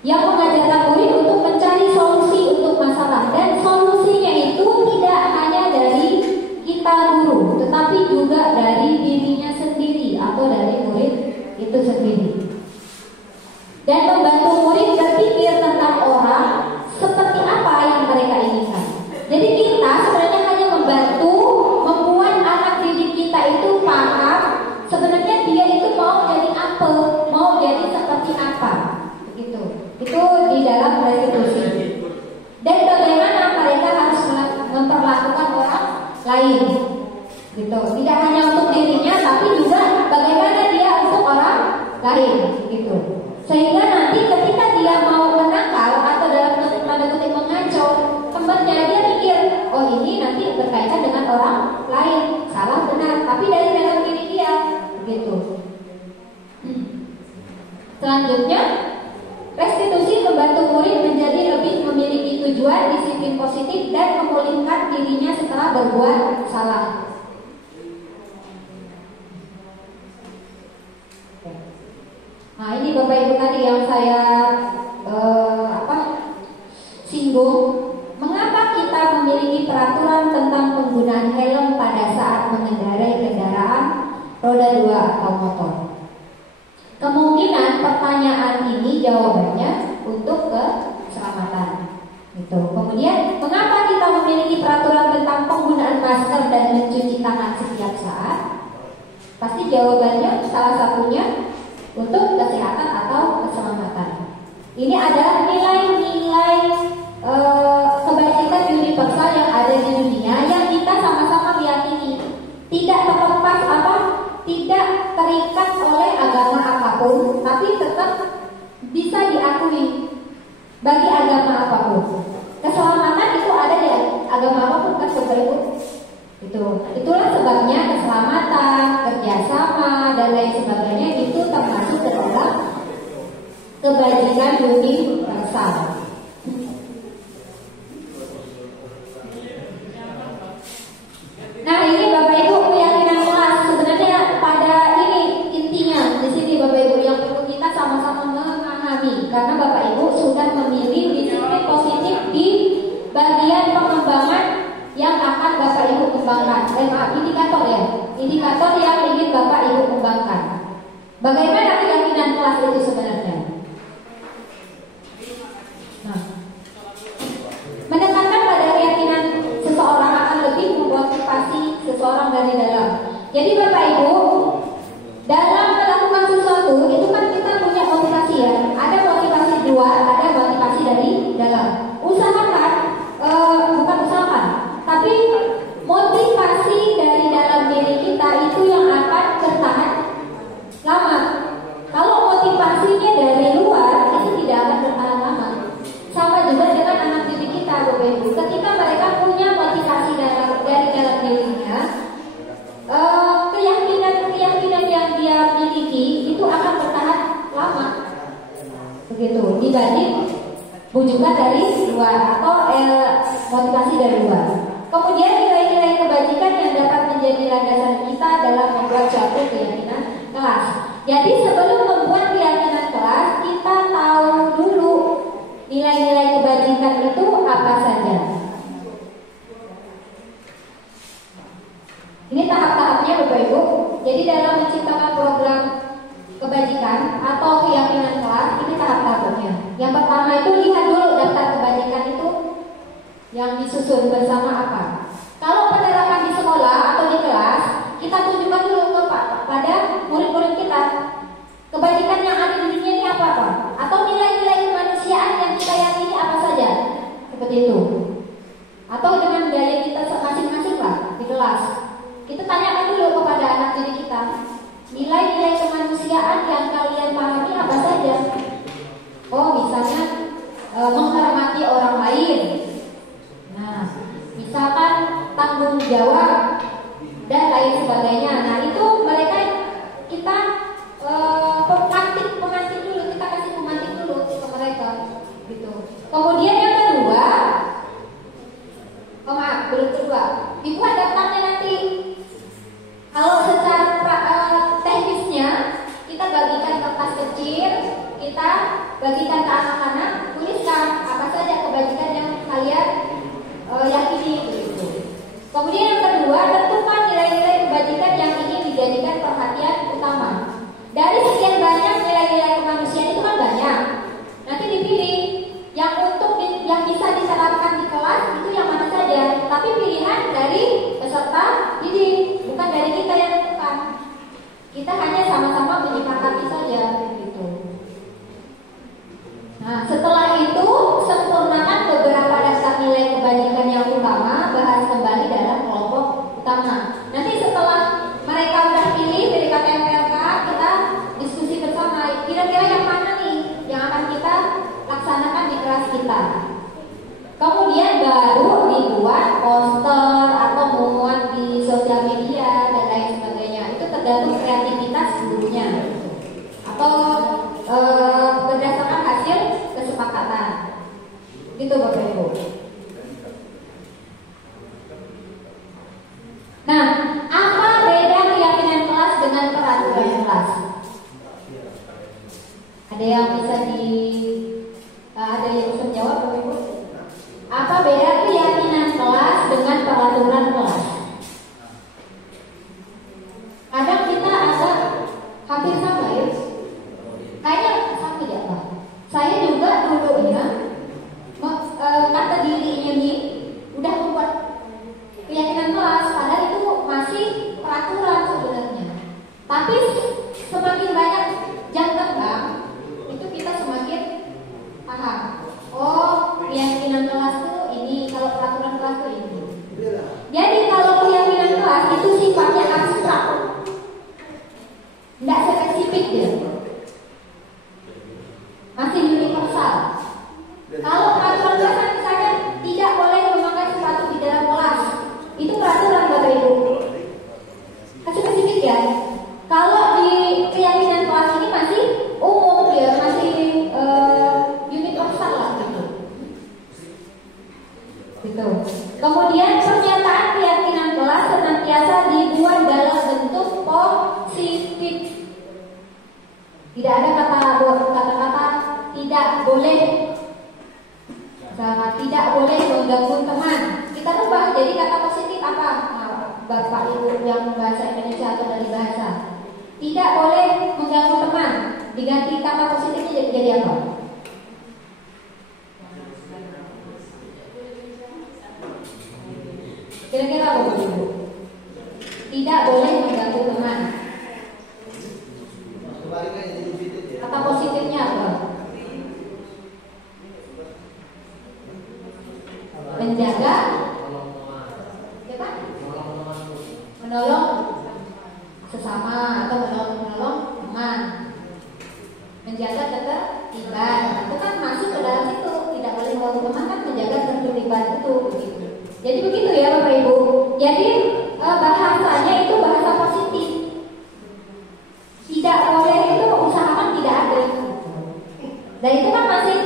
Yang mengajarkan murid untuk mencari solusi untuk masalah, dan solusinya itu tidak hanya dari kita guru, tetapi juga dari dirinya sendiri atau dari murid itu sendiri. Dan membantu murid berpikir tentang orang seperti apa yang mereka inginkan. Jadi kita sebenarnya hanya membantu membuat anak didik kita itu paham sebenarnya dia itu mau jadi apa, mau jadi seperti apa, begitu. Itu di dalam restitusi. Dan bagaimana mereka harus memperlakukan orang lain, gitu. Tidak hanya untuk dirinya, tapi juga bagaimana dia untuk orang lain, gitu. Sehingga nanti ketika dia mau menangkal atau dalam tanda kutip mengacau temannya, dia mikir, oh ini nanti berkaitan dengan orang lain, salah benar, tapi dari dalam diri dia, gitu. Selanjutnya, restitusi membantu murid menjadi lebih memiliki tujuan, disiplin positif, dan memulihkan dirinya setelah berbuat salah. Nah, ini Bapak Ibu tadi yang saya singgung. Mengapa kita memiliki peraturan tentang penggunaan helm pada saat mengendarai kendaraan roda 2 atau motor? Kemungkinan pertanyaan ini jawabannya untuk keselamatan. Gitu. Kemudian, mengapa kita memiliki peraturan tentang penggunaan masker dan mencuci tangan setiap saat? Pasti jawabannya salah satunya untuk kesehatan atau keselamatan. Ini adalah nilai-nilai kebajikan universal yang ada di dunia yang kita sama-sama meyakini, tidak terlepas tidak terikat oleh agama apapun, tapi tetap bisa diakui bagi agama apapun. Keselamatan itu ada di agama apapun kan Bapak Ibu. Itulah sebabnya keselamatan, kerjasama dan lain sebagainya itu termasuk dalam kebajikan universal. Nah, ini Bapak Ibu keyakinan kelas. Sebenarnya pada ini intinya di sini Bapak Ibu yang perlu kita sama-sama memahami, karena Bapak Ibu sudah memilih disiplin positif di bagian pengembangan yang akan Bapak Ibu kembangkan. Indikator ya, indikator yang ingin Bapak Ibu kembangkan. Bagaimana keyakinan kelas itu sebenarnya? Nah, menekankan pada keyakinan seseorang akan lebih memotivasi seseorang dibanding bujukan dari luar atau motivasi dari luar. Kemudian nilai-nilai kebajikan yang dapat menjadi landasan kita dalam membuat suatu keyakinan kelas. Jadi sebelum membuat keyakinan kelas, kita tahu dulu nilai-nilai kebajikan itu apa saja. Ini tahap-tahapnya Bapak Ibu. Jadi dalam menciptakan program kebajikan atau keyakinan kelas, ini tahap-tahapnya. Yang pertama itu lihat dulu daftar kebajikan itu yang disusun bersama apa. Kalau penerapan di sekolah atau di kelas, kita tunjukkan dulu kepada murid-murid kita kebajikan yang ada di dunia ini apa-apa, atau nilai-nilai kemanusiaan yang kita yakini apa saja, seperti itu. Atau dengan gaya kita masing-masing lah di kelas, kita tanyakan dulu kepada anak didik kita, nilai-nilai kemanusiaan yang kalian pahami apa saja. Oh, misalnya menghormati orang lain. Nah, misalkan tanggung jawab dan lain sebagainya. Nah, itu mereka kita pemantik dulu, kita kasih pemantik dulu ke mereka, gitu. Kemudian yang kedua, belum kedua, dibuat daftarnya nanti. Kalau secara teknisnya kita bagikan kertas kecil, kita bagikan ke anak-anak, tuliskan apa saja kebajikan yang kalian yakini, begitu. Kemudian yang kedua, tentukan nilai-nilai kebajikan yang ingin dijadikan perhatian utama. Dari sekian banyak nilai-nilai kemanusiaan itu kan banyak. Nanti dipilih yang yang bisa diterapkan di kelas itu yang mana saja. Tapi pilihan dari peserta didik, bukan dari kita yang tentukan. Kita hanya sama-sama menyepakati saja, gitu. Nah, setelah itu sempurnakan beberapa dasar nilai kebajikan yang utama, bahas kembali dalam kelompok utama. Nanti setelah mereka udah pilih dari KTMPLK, kita diskusi bersama kira-kira yang mana nih yang akan kita laksanakan di kelas kita. Kemudian baru dibuat poster atau muat di sosial media dan lain sebagainya. Itu tergantung kreativitas gurunya atau berdasarkan hasil kesepakatan. Gitu Bapak Ibu. Nah, apa beda keyakinan kelas dengan peraturan kelas? Ada yang bisa ada yang bisa jawab Bapak Ibu? Apa beda keyakinan kelas dengan peraturan kelas? Kadang kita agak hampir sama ya. Kayaknya sama ya Pak. Saya juga dulunya kata dirinya nih udah membuat keyakinan kelas, padahal itu masih peraturan sebenarnya. Tapi semakin banyak jam terbang, itu kita semakin paham. Oh, keyakinan kelas tuh ini, kalau peraturan kelas tuh ini. Jadi kalau keyakinan kelas itu sifatnya abstrak, tidak spesifik dia, masih universal. Kalau peraturan kelas misalnya tidak boleh memakai sepatu di dalam kelas, itu peraturan Bapak Ibu. Kasih spesifik ya. Kalau di keyakinan kelas ini masih umum ya, masih universal lah gitu. Gitu. Kemudian pernyataan keyakinan kelas senantiasa dibuat dalam bentuk positif. Tidak ada kata-kata tidak boleh. Tidak boleh mengganggu teman. Kita rubah jadi kata positif apa? Nah, Bapak Ibu yang bahasa Indonesia atau dari bahasa. Tidak boleh mengganggu teman. Diganti kata positifnya jadi apa? Kira-kira apa Bapak Ibu? Tidak boleh mengganggu teman. Kata positifnya apa? Menjaga, menolong sesama atau menolong teman, menjaga ketertiban. Itu kan masuk ke dalam situ. Tidak boleh mengganggu teman kan menjaga ketertiban itu. Begitu. Jadi begitu ya Bapak Ibu. Jadi bahasanya itu bahasa positif. Tidak boleh itu usahakan tidak ada. Dan itu kan masih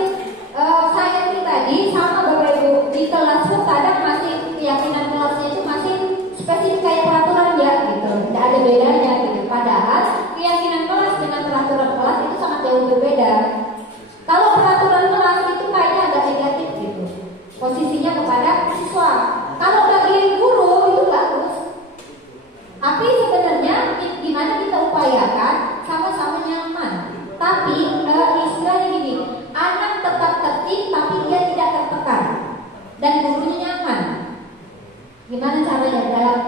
Gimana caranya? Dalam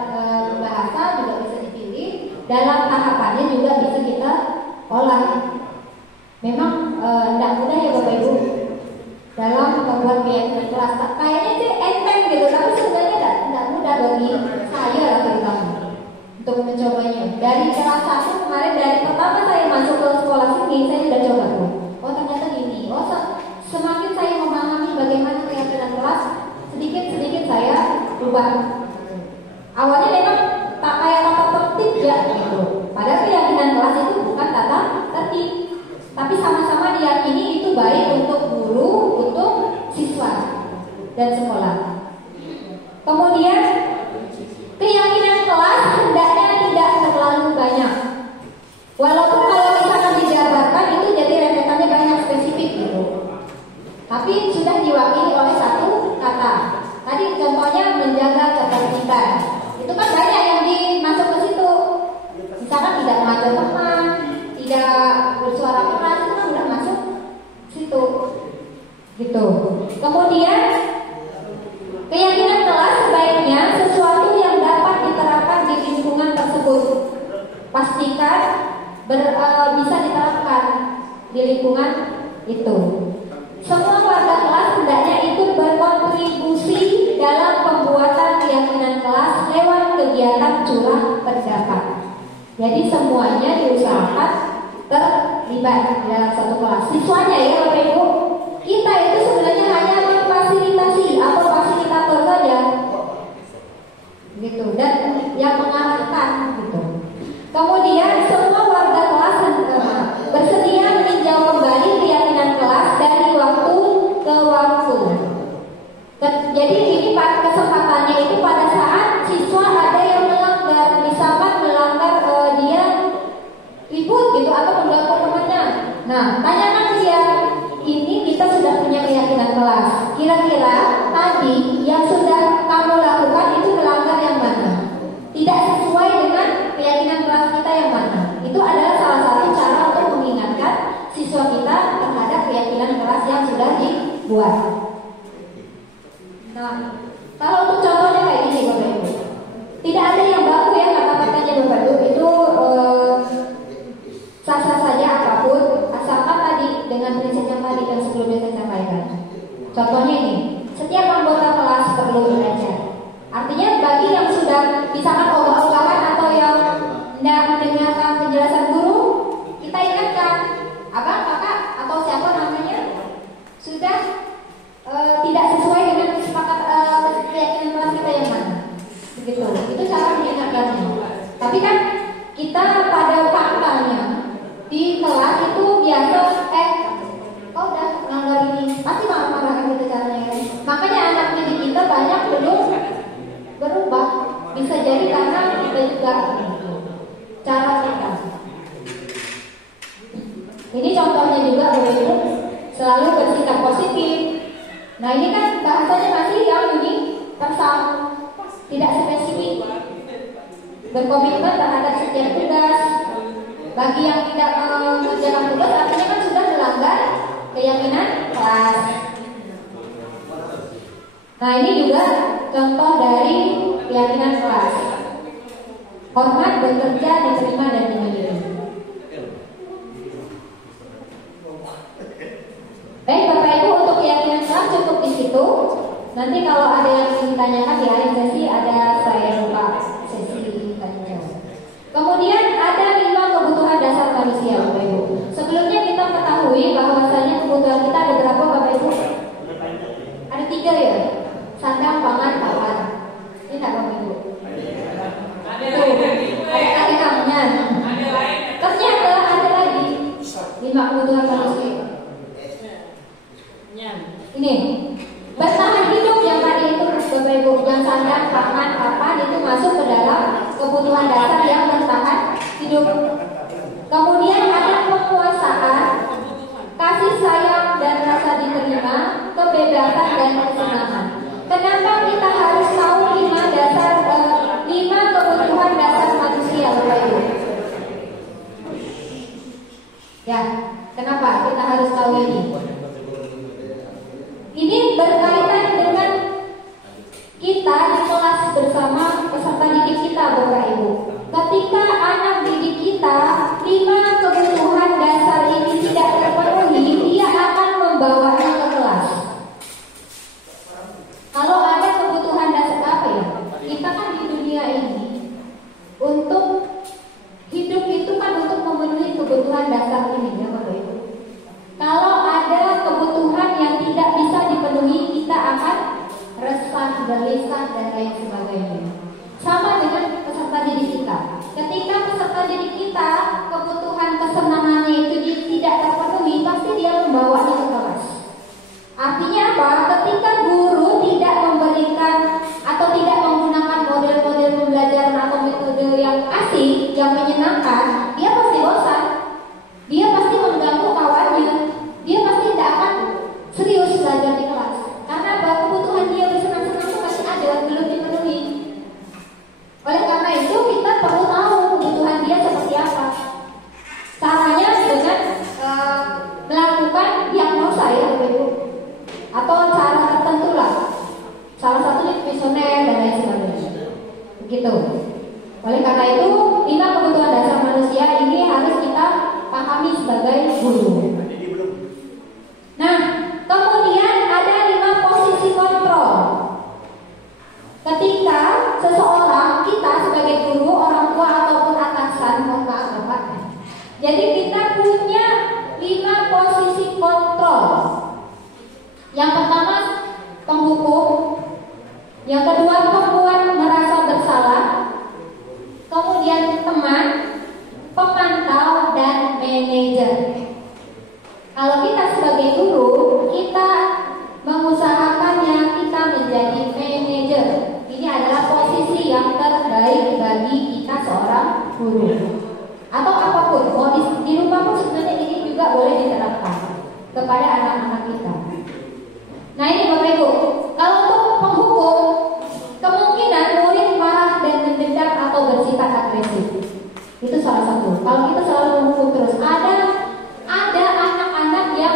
bahasa juga bisa dipilih, dalam tahapannya juga bisa kita olah. Memang tidak mudah ya Bapak Ibu dalam membuat keyakinan kelas. Kayaknya sih enteng gitu, tapi sebenarnya tidak mudah bagi saya lah terutama untuk mencobanya. Dari kelas 1 kemarin, dari pertama saya masuk ke sekolah sini, saya sudah coba tuh. Oh ternyata gini. Oh semakin saya memahami bagaimana keyakinan kelas, sedikit-sedikit saya ubah. Awalnya memang tak kayak tata tertib ya gitu. Padahal keyakinan kelas itu bukan tata tertib, tapi sama-sama diyakini itu baik untuk guru, untuk siswa dan sekolah. Kemudian keyakinan kelas hendaknya tidak terlalu banyak. Walaupun kalau misalkan dijabarkan itu jadi rentetannya banyak spesifik gitu. Tapi sudah diwakili oleh satu kata. Tadi contohnya menjaga ketertiban. Itu kan banyak yang dimasuk ke situ. Misalkan tidak mengajar teman, tidak bersuara keras, itu kan sudah masuk situ. Gitu. Kemudian keyakinan kelas sebaiknya sesuatu yang dapat diterapkan di lingkungan tersebut. Pastikan bisa diterapkan di lingkungan itu. Semua warga kelas hendaknya ikut berkontribusi dalam pembuatan keyakinan kelas lewat kegiatan curah pendapat. Jadi semuanya diusahakan terlibat dalam satu kelas. Siswanya ya Bapak Ibu, kita itu sebenarnya hanya memfasilitasi atau fasilitator saja, gitu, dan yang mengarahkan gitu. Kemudian semua warga kelas bersedia meninjau kembali keyakinan kelas dari waktu ke waktu. Jadi ini kesempatannya itu pada saat siswa ada yang melanggar, misalkan melanggar dia ribut gitu atau mengganggu temannya. Nah, tanyakan dia, ini kita sudah punya keyakinan kelas. Kira-kira tadi yang sudah kamu lakukan itu melanggar yang mana? Tidak sesuai dengan keyakinan kelas kita yang mana? Itu adalah salah satu cara untuk mengingatkan siswa kita terhadap keyakinan kelas yang sudah dibuat. Nah, kalau untuk contohnya kayak gini Bapak Ibu, tidak ada yang baku ya kata-katanya Bapak Ibu, itu sah-sah saja apapun, asalkan tadi dengan prinsip yang tadi dan sebelumnya saya sampaikan. Contohnya ini, setiap anggota kelas perlu belajar. Artinya bagi yang sudah misalkan ogah-ogahan atau yang tidak mendengarkan penjelasan guru, kita ingatkan, abang, kakak atau siapa namanya sudah tidak sesuai dengan keyakinan kelas kita yang mana, begitu. Itu cara mengingatkannya. Tapi kan kita pada faktanya di kelas itu biasa, kau udah melanggar ini, pasti marah-marah gitu caranya. Makanya anak didik kita banyak belum berubah. Bisa jadi karena kita juga cara kita. Ini contohnya juga begitu, selalu bersikap positif. Nah ini kan bahasanya masih yang ini tersam, tidak spesifik. Berkomitmen terhadap setiap tugas. Bagi yang tidak mengerjakan tugas artinya kan sudah melanggar keyakinan kelas. Nah ini juga contoh dari keyakinan kelas. Hormat, bekerja, diterima dan dimiliki. Baik Bapak Ibu, untuk keyakinan kelas cukup di situ. Nanti kalau ada yang ditanyakan di akhir sesi ada saya buka sesi tanya jawab. Kemudian ada 5 kebutuhan dasar manusia Bapak Ibu. Sebelumnya kita ketahui bahwasanya kebutuhan kita ada berapa Bapak Ibu? Ada 3 ya. Sandang, pangan, papan. Ini enggak Bapak Ibu? Ada kamunya. Ternyata ada lagi 5 kebutuhan manusia. Ini bertahan hidup yang tadi itu Bapak Ibu, yang sandang, pangan, papan itu masuk ke dalam kebutuhan dasar yang bertahan hidup. Kemudian ada penguasaan, kasih sayang dan rasa diterima, kebebasan dan kesenangan. Kenapa kita harus tahu 5 kebutuhan dasar manusia Bapak Ibu? Ya, kenapa kita harus tahu ini? Ini berkaitan dengan kita di kelas bersama. Begitu. Oleh karena itu, 5 kebutuhan dasar manusia ini harus kita pahami sebagai guru. Nah, kemudian ada 5 posisi kontrol. Ketika seseorang, kita sebagai guru, orang tua ataupun atasan, mohon maaf Bapak. Jadi kita punya 5 posisi kontrol. Yang pertama, penghukum. Yang kedua, pembuat merasa bersalah. Kemudian teman, pemantau, dan manajer. Kalau kita sebagai guru, kita mengusahakannya kita menjadi manajer. Ini adalah posisi yang terbaik bagi kita seorang guru. Atau apapun, mau di rumah pun sebenarnya ini juga boleh diterapkan kepada anak-anak kita. Nah ini Bapak Ibu, kalau untuk penghukum, kemungkinan murid marah dan mendendam atau bersifat agresif. Itu salah satu. Kalau kita selalu menghukum terus, ada anak-anak yang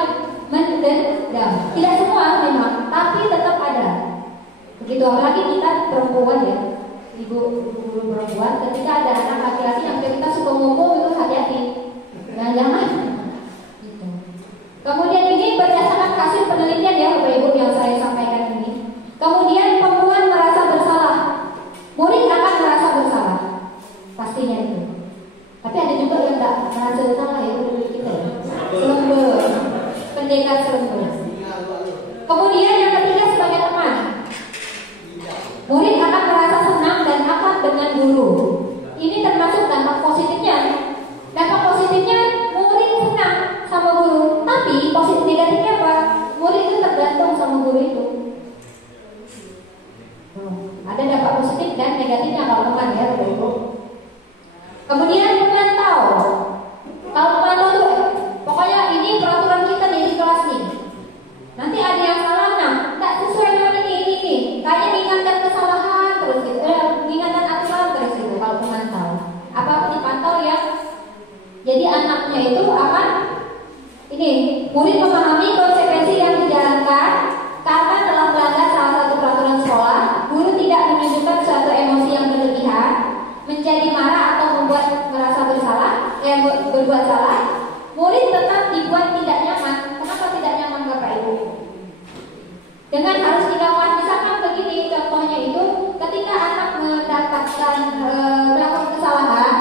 mendendam. Tidak semua memang, tapi tetap ada. Begitu, apalagi kita perempuan ya, ibu guru perempuan, ketika ada anak laki-laki yang kita suka ngomong itu hati-hati. Jangan. Gitu. Kemudian ini berdasarkan hasil penelitian ya Bapak Ibu yang saya sampaikan ini. Kemudian pembuat merasa bersalah. Murid akan merasa bersalah. Pastinya itu. Tapi ada juga yang tidak merasa bersalah ya kita. Selembel. Pendekar selembel. Kemudian yang ketiga sebagai teman. Murid akan merasa senang dan akrab dengan guru. Ini termasuk dampak positifnya. Dampak positifnya murid senang sama guru. Tapi positif negatifnya apa? Murid itu tergantung sama guru itu. Ada dampak positif dan negatifnya kalau teman ya, Ibu. Kemudian pemantau. Kalau pemantau itu pokoknya ini peraturan kita di kelas nih. Nanti ada yang salah, nah, tidak sesuai dengan ini. Kayaknya mengingatkan kesalahan terus gitu, mengingatkan aturan terus gitu. Kalau pemantau, apapun dipantau ya. Jadi anaknya itu akan ini murid memahami konsekuensi yang dijalankan karena telah melanggar salah satu peraturan sekolah. Guru tidak menunjukkan suatu emosi yang berlebihan, menjadi marah atau membuat merasa berbuat salah. Murid tetap dibuat tidak nyaman. Kenapa tidak nyaman Bapak Ibu? Dengan harus dikawal. Misalkan begini contohnya itu, ketika anak mendapatkan melakukan kesalahan,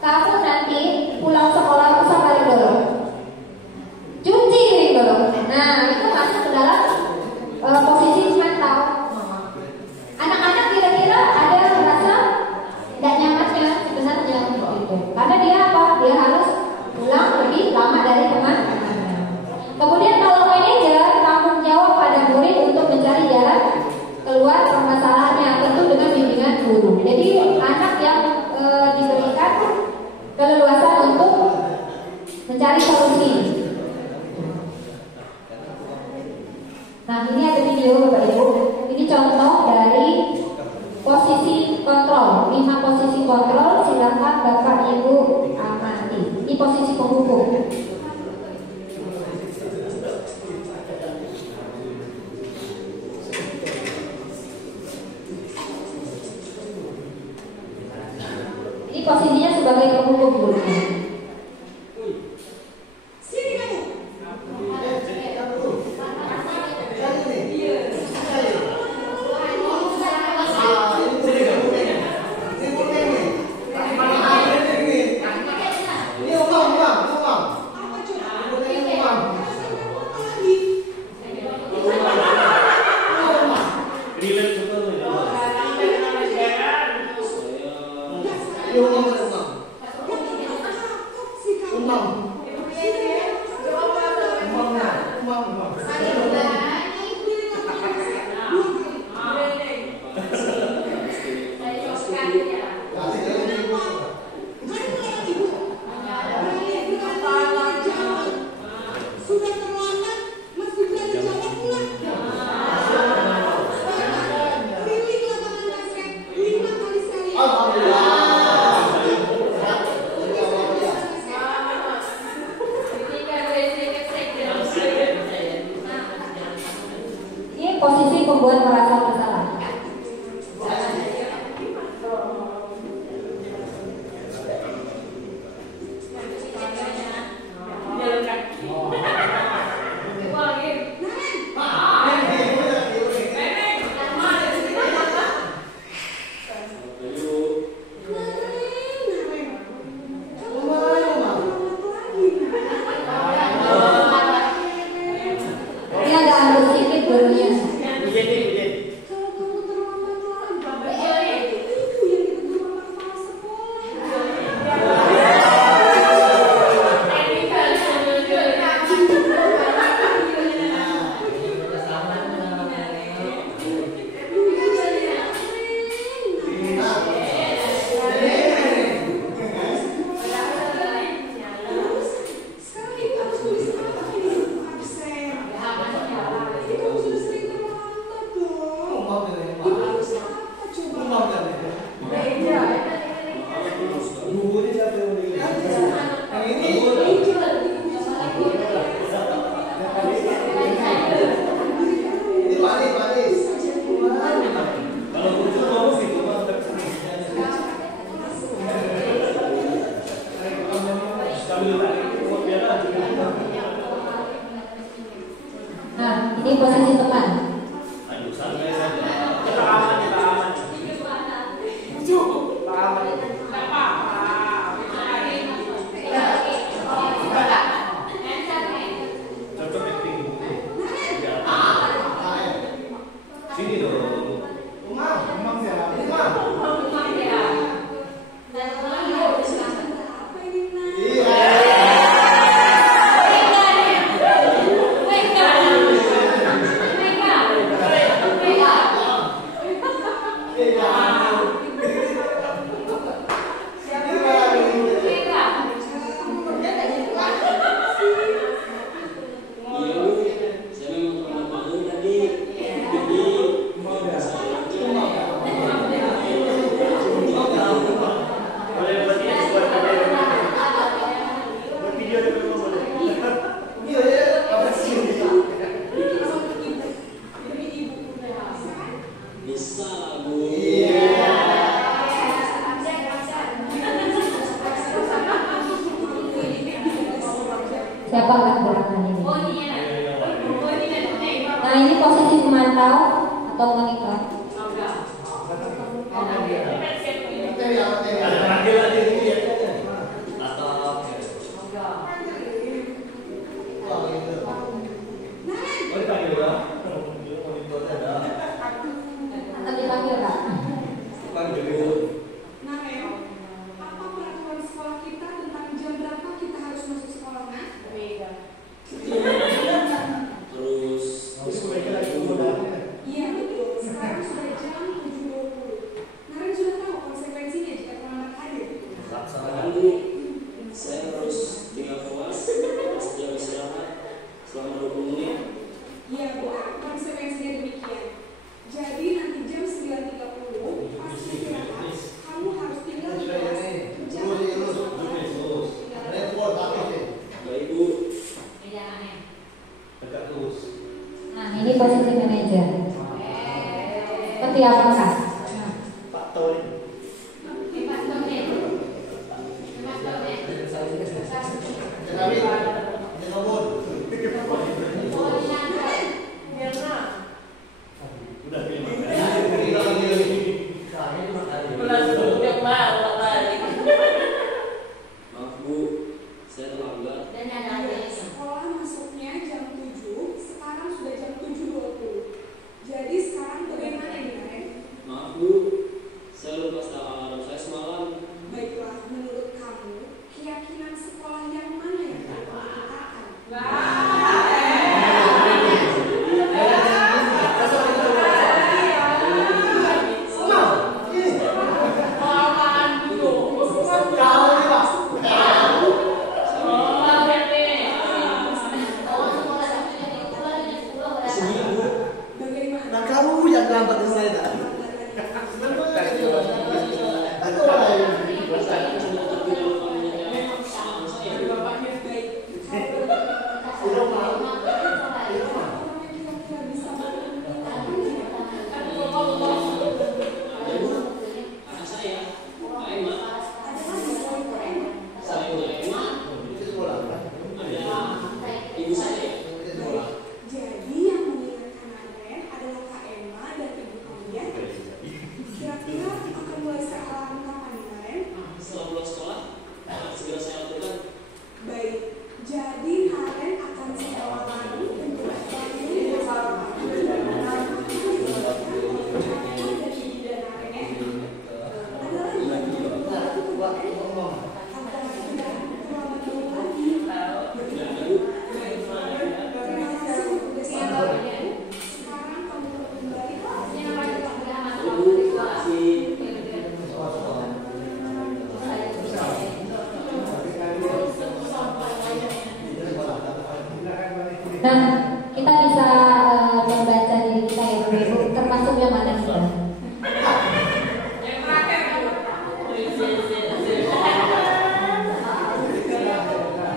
kamu nanti pulang sekolah usah balik dulu, cuci piring dulu. Nah itu masuk ke dalam posisi mental. Anak-anak kira-kira ada merasa tidak nyamannya sebenarnya gitu. Karena dia apa? Dia harus pulang lebih lama dari teman-temannya. Kemudian kalau manajer tanggung jawab pada murid untuk mencari jalan keluar permasalahannya, tentu dengan bimbingan guru. Jadi anak yang diberikan keleluasan untuk mencari solusi. Nah ini ada video Bapak Ibu. Ini contoh dari posisi kontrol, 5 posisi kontrol. Silakan Bapak Ibu amati. Ini posisi penghukum. Ini posisinya sebagai penghukum gurunya. Posisi pembuat merasa bersalah.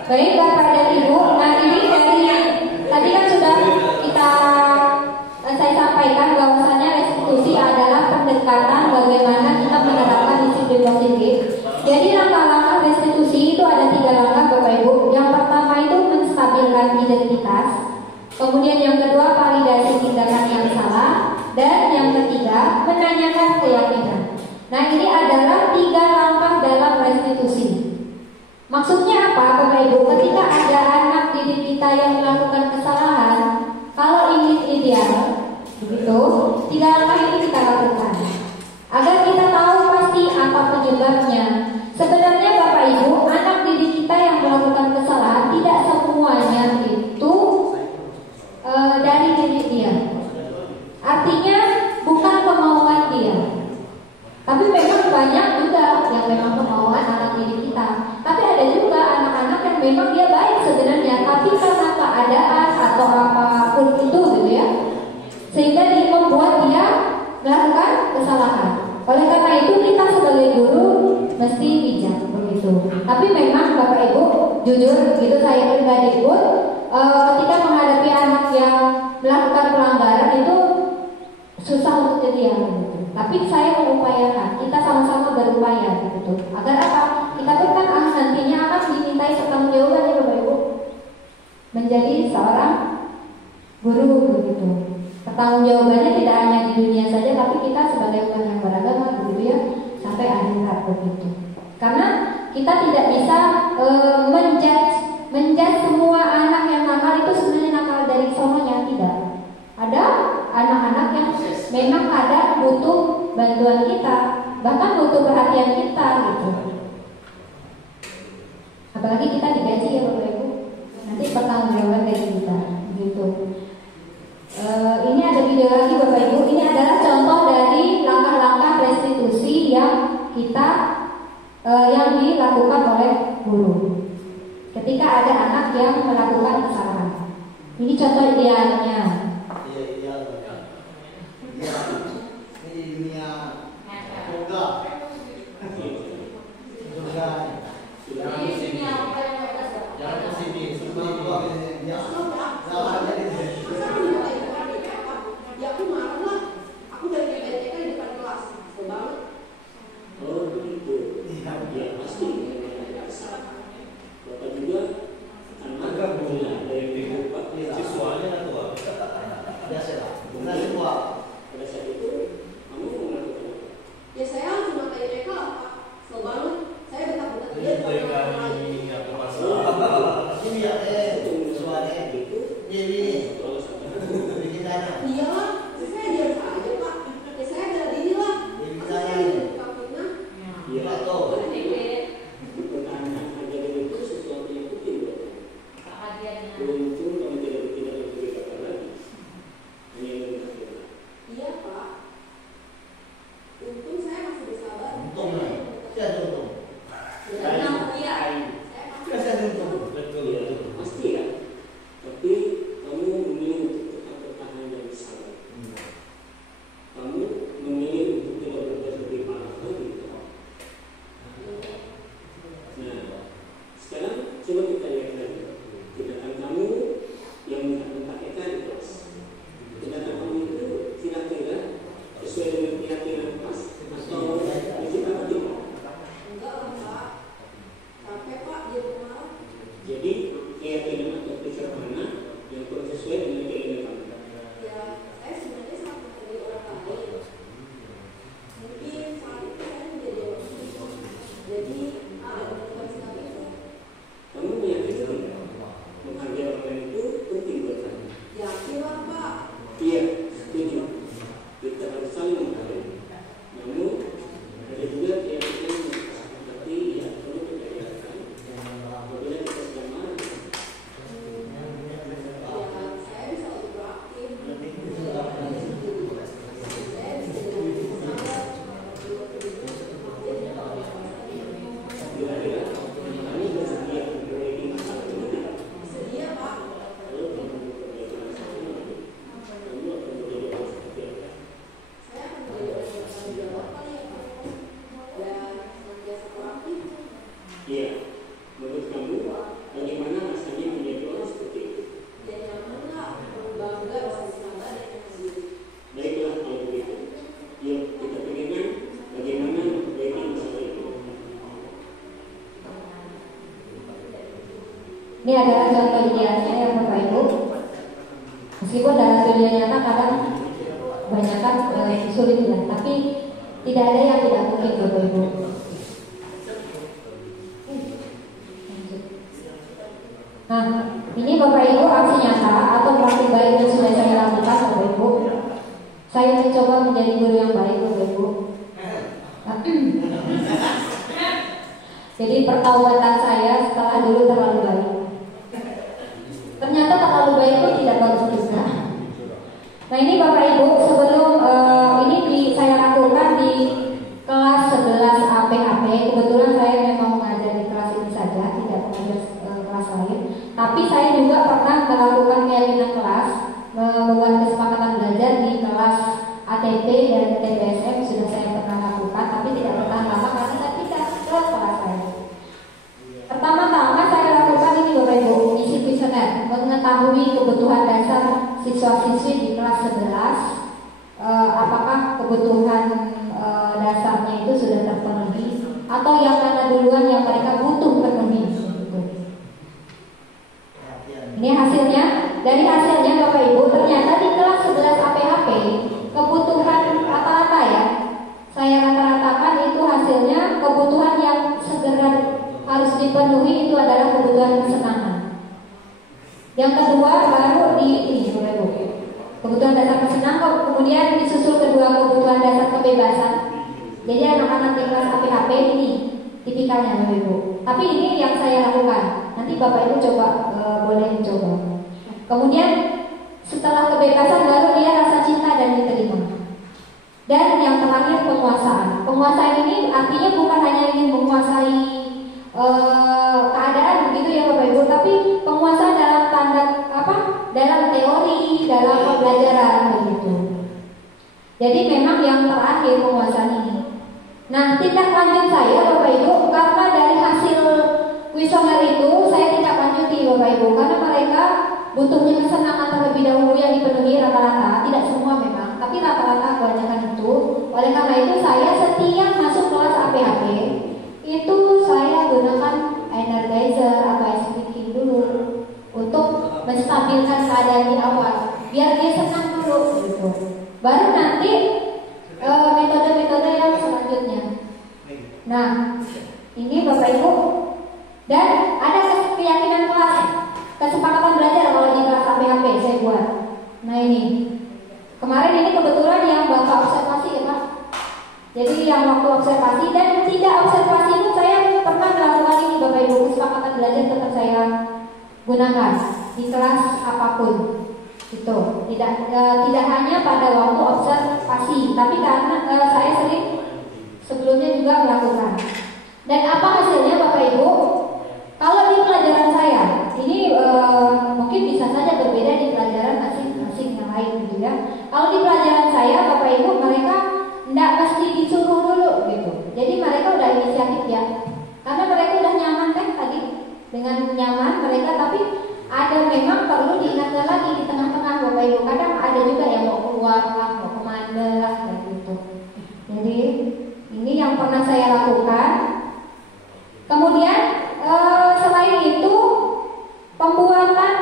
Baik Bapak dan Ibu, nah ini dari tadi kan sudah saya sampaikan bahwasannya restitusi adalah pendekatan bagaimana kita menerapkan disiplin positif. Jadi langkah-langkah restitusi itu ada 3 langkah Bapak Ibu. Yang pertama itu menstabilkan identitas, kemudian yang kedua validasi tindakan yang salah, dan yang ketiga menanyakan keyakinan. Nah ini adalah 3 langkah dalam restitusi. Maksudnya apa Bapak Ibu? Ketika ada anak didik kita yang melakukan kesalahan, kalau ingin ideal, begitu, 3 langkah ini kita lakukan agar kita tahu pasti apa penyebabnya. Sebenarnya Bapak Ibu, anak didik kita yang melakukan kesalahan tidak semuanya itu dari diri dia. Artinya bukan kemauan dia. Tapi memang banyak juga yang memang kemauan anak didik kita. Tapi ada juga anak-anak yang memang dia baik sebenarnya, tapi karena keadaan atau apapun itu gitu ya, sehingga dia membuat dia melakukan kesalahan. Oleh karena itu kita sebagai guru mesti bijak begitu. Tapi memang Bapak Ibu jujur gitu, saya pribadi pun ketika menghadapi anak yang melakukan pelanggaran itu susah untuk jadi gitu. Tapi saya mengupayakan, kita sama-sama berupaya gitu. Agar apa? Kita kan nantinya akan dimintai pertanggungjawaban ya Bapak Ibu, menjadi seorang guru begitu. Pertanggungjawabannya tidak hanya di dunia saja, tapi kita sebagai orang yang beragama begitu ya, sampai akhirat begitu. Karena kita tidak bisa menjudge semua anak yang nakal itu sebenarnya nakal dari sononya, tidak. Ada anak-anak yang memang butuh bantuan kita, bahkan butuh perhatian kita gitu. Apalagi kita digaji ya Bapak Ibu, nanti pertanggungjawaban dari kita gitu. Ini ada video lagi Bapak Ibu. Ini adalah contoh dari langkah-langkah restitusi yang kita yang dilakukan oleh guru ketika ada anak yang melakukan kesalahan. Ini contoh idealnya. Ini adalah contoh idealnya ya Bapak Ibu. Meskipun dalam dunia nyata kadang kebanyakan sulit ya, tapi tidak ada yang tidak mungkin Bapak Ibu. Nah, ini Bapak Ibu aksi nyata atau praktik baik yang sudah saya lakukan Bapak Ibu. Saya mencoba menjadi guru yang baik Bapak Ibu. Jadi pertautan saya setelah dulu terlalu baik. Ternyata terlalu baik pun tidak bagus juga. Nah ini Bapak Ibu, sebelum saya lakukan di kelas 11 APHP. Kebetulan saya memang mengajar di kelas ini saja, tidak mengajar kelas lain. Tapi saya juga pernah melakukan keyakinan kelas, membuat kesepakatan belajar di kelas ATP dan TPSM sudah saya pernah lakukan, tapi tidak bertahan lama karena saya tidak kelas saya. Pertama-tama saya lakukan ini Bapak Ibu, isi kuesioner, mengetahui kebutuhan dasar siswa-siswi di kelas 11. Apakah kebutuhan dasarnya itu sudah terpenuhi atau yang mana duluan yang mereka butuh penuhi gitu. Ini hasilnya. Dari hasilnya Bapak Ibu, ternyata di kelas 11 APHP kebutuhan rata-rata ya, saya rata-ratakan itu hasilnya kebutuhan yang segera harus dipenuhi itu adalah kebutuhan kesenangan. Yang kedua baru di ini Bapak Ibu, kebutuhan dasar kesenangan, kemudian disusul kedua kebutuhan dasar kebebasan. Jadi anak-anak di kelas APHP ini tipikalnya Bapak Ibu. Tapi ini yang saya lakukan. Nanti Bapak Ibu coba boleh coba. Kemudian setelah kebebasan baru dia rasa cinta dan diterima. Dan yang terakhir penguasaan. Penguasaan ini artinya bukan hanya ingin menguasai keadaan begitu ya Bapak Ibu, tapi penguasaan dalam tanda apa? Dalam teori, dalam pembelajaran begitu. Jadi memang yang terakhir penguasaan ini. Nah, tindak lanjut saya Bapak Ibu, karena dari hasil kuesioner itu saya tidak lanjuti Bapak Ibu, karena mereka butuhnya kesenangan terlebih dahulu yang dipenuhi rata-rata, tidak semua memang, tapi rata-rata kebanyakan itu. Oleh karena itu saya setiap masuk kelas APHP itu saya gunakan energizer atau ice breaking dulu untuk menstabilkan keadaan di awal, biar dia senang dulu gitu. Baru nanti metode-metode yang selanjutnya. Nah, ini Bapak Ibu, dan ada keyakinan kelas, kesepakatan belajar kalau di kelas APHP saya buat. Nah ini, kemarin ini kebetulan yang Bapak observasi ya Pak. Jadi yang waktu observasi dan tidak observasi pun saya pernah melakukan ini Bapak Ibu, kesepakatan belajar tetap saya gunakan di kelas apapun. Itu tidak hanya pada waktu observasi, tapi karena saya sering sebelumnya juga melakukan. Dan apa hasilnya Bapak Ibu? Kalau di pelajaran saya ini mungkin bisa saja berbeda di pelajaran masing-masing yang lain gitu ya. Kalau di pelajaran saya Bapak Ibu, mereka tidak mesti disuruh dulu gitu. Jadi mereka udah inisiatif ya, karena mereka udah nyaman kan tadi, dengan nyaman mereka, tapi ada memang perlu diingatkan lagi di tengah-tengah Bapak Ibu. Kadang ada juga yang mau keluar lah, mau kemana lah kayak gitu. Jadi ini yang pernah saya lakukan. Kemudian selain itu pembuatan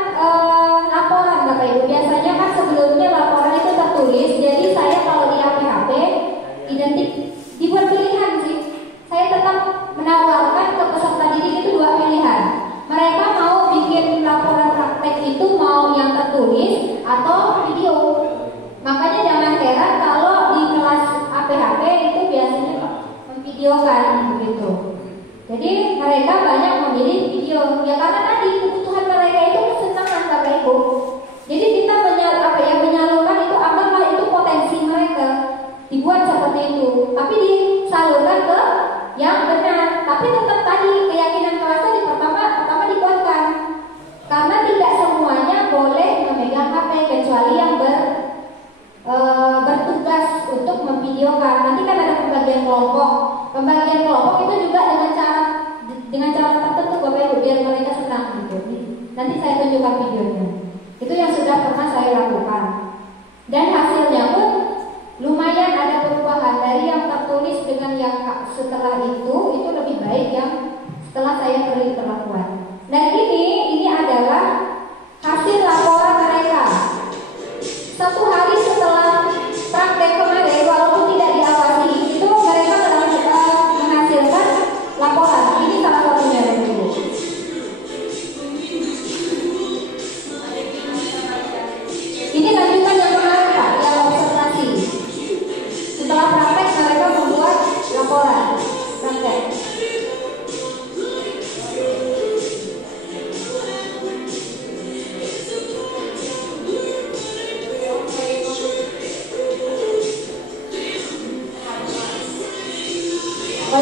laporan Bapak Ibu. Biasanya kan sebelumnya laporan itu tertulis. Jadi saya kalau di APHP identik dibuat pilihan sih. Saya tetap menawarkan ke peserta didik itu dua pilihan. Mereka mau bikin laporan praktek itu mau yang tertulis atau video. Makanya jangan heran kalau di kelas APHP itu biasanya memvideokan begitu. Jadi mereka banyak memilih video. Ya karena tadi kebutuhan mereka itu kesenangan Bapak Ibu. Jadi kita menyalurkan itu, anggaplah itu potensi mereka dibuat seperti itu. Tapi disalurkan ke yang benar. Tapi tetap tadi keyakinan kelas tadi pertama dikuatkan. Karena tidak semuanya boleh memegang HP kecuali yang bertugas untuk memvideokan. Nanti kan ada pembagian kelompok. Pembagian kelompok itu juga dengan cara tertentu Bapak Ibu biar mereka senang gitu. Nanti saya tunjukkan videonya. Itu yang sudah pernah saya lakukan. Dan hasilnya pun lumayan ada perubahan dari yang tertulis dengan yang setelah itu lebih baik yang setelah saya beri perlakuan. Dan ini ada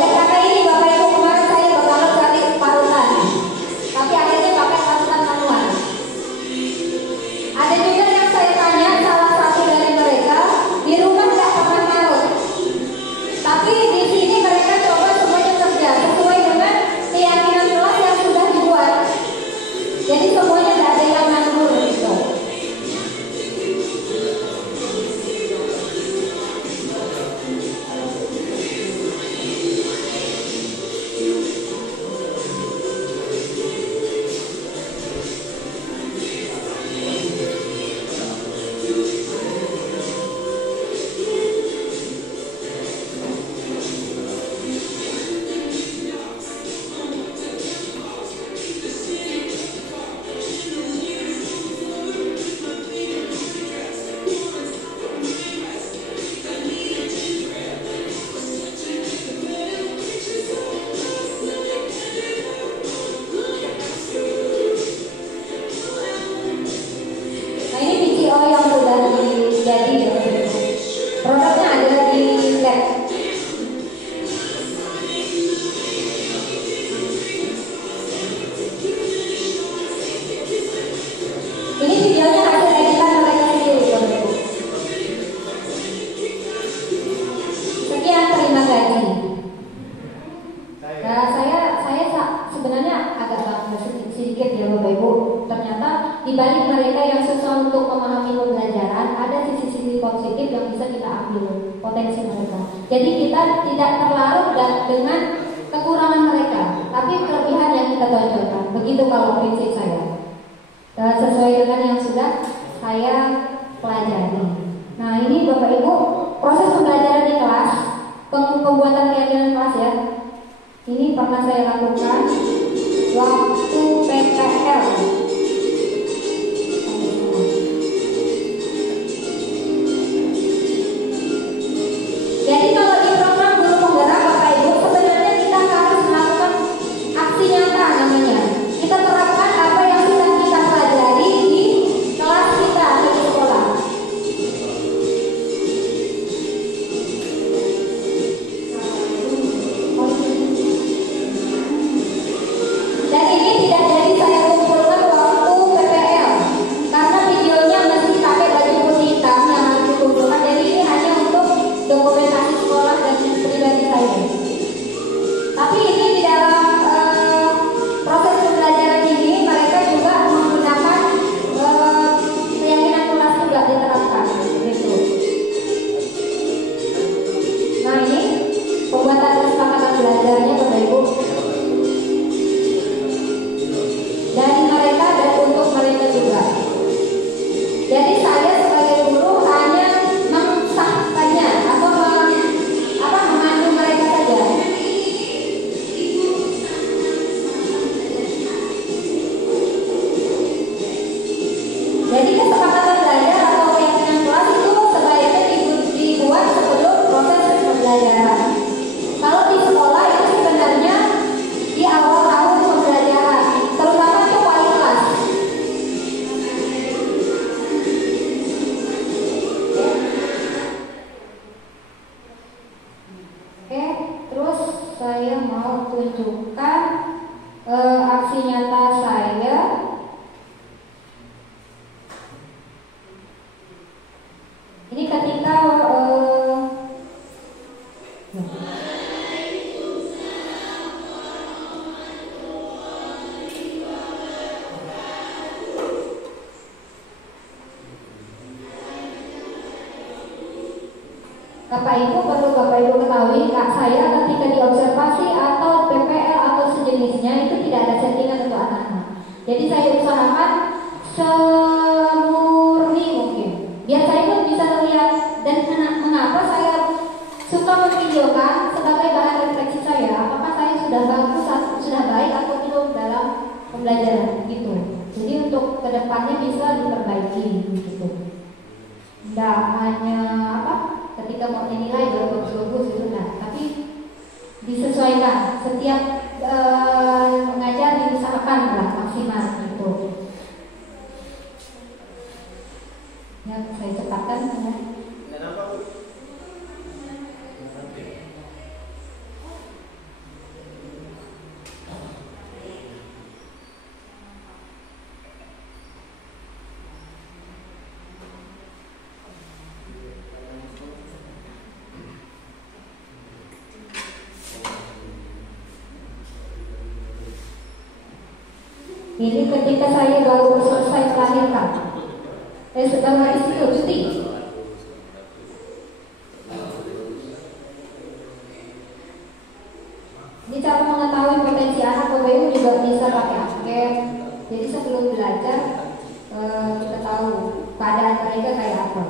oleh karena ini Bapak Ibu kemarin saya berharap cari parutan, tapi akhirnya pakai parutan manual. Ada juga yang saya tanya, salah satu dari mereka di rumah nggak pernah marut, tapi di sini mereka coba semuanya kerja sesuai dengan keyakinan kelas yang sudah dibuat. Jadi semuanya tidak ada yang nganggur gitu. Nah ini PCO yang sudah jadi produknya ada di lab. Ini videonya hasil editan mereka sendiri, Bapak Ibu. Sekian, terima kasih. Nah, saya sebenarnya agak bangga sedikit ya Bapak Ibu. Ternyata di balik mereka yang susah untuk memahami pembelajaran, ada sisi-sisi positif yang bisa kita ambil potensi mereka. Jadi kita tidak terlarut dengan kekurangan mereka, tapi kelebihan yang kita tonjolkan. Begitu kalau prinsip saya. Sesuai dengan yang sudah saya pelajari. Nah ini Bapak Ibu, proses pembelajaran di kelas, pembuatan keyakinan kelas ya. Ini pernah saya lakukan waktu PPL. Jadi kalau di program guru penggerak Bapak Ibu, sebenarnya kita harus melakukan aksi nyata namanya. Kita terapkan apa yang sudah kita pelajari di kelas kita di sekolah. Dan ini tidak jadi saya kumpulkan waktu PPL, karena videonya mesti pakai baju putih hitam yang harus dikumpulkan. Jadi ini hanya untuk dokumentasi sekolah dan pribadi saya. Tapi ini di dalam proses pembelajaran ini mereka juga menggunakan keyakinan kelas juga diterapkan gitu. Nah ini pembuatan kesepakatan belajarnya Bapak Ibu dari mereka dan untuk mereka juga. Jadi saya sebagai guru hanya mensahkannya atau memandu mereka saja. Jadi kesepakatan belajar atau keyakinan kelas itu sebaiknya dibuat sebelum proses pembelajaran. Kalau di sekolah itu sebenarnya di awal tahun pembelajaran, terutama untuk wali kelas. Oke, terus saya mau tunjukkan aksi nyata saya. Ini ketika Bapak Ibu perlu Bapak Ibu ketahui, Kak saya ketika diobservasi atau PPL atau sejenisnya itu tidak ada settingan untuk anak-anak. Jadi saya usahakan semurni mungkin, biar saya pun bisa melihat. Dan mengapa saya suka memvideokan sebagai bahan refleksi saya, apakah saya sudah bagus, sudah baik atau belum dalam pembelajaran gitu. Jadi untuk kedepannya bisa diperbaiki gitu. Tidak hanya ketika mau dinilai bagus-bagus gitu kan, tapi disesuaikan. Setiap mengajar diusahakan lah maksimal gitu. Ya saya cepatkan ya. Ini ketika saya baru selesai melahirkan. Sedang hari itu cuti. Ini cara mengetahui potensi anak Bapak Ibu juga bisa pakai angket. Jadi sebelum belajar kita tahu keadaan mereka kayak apa.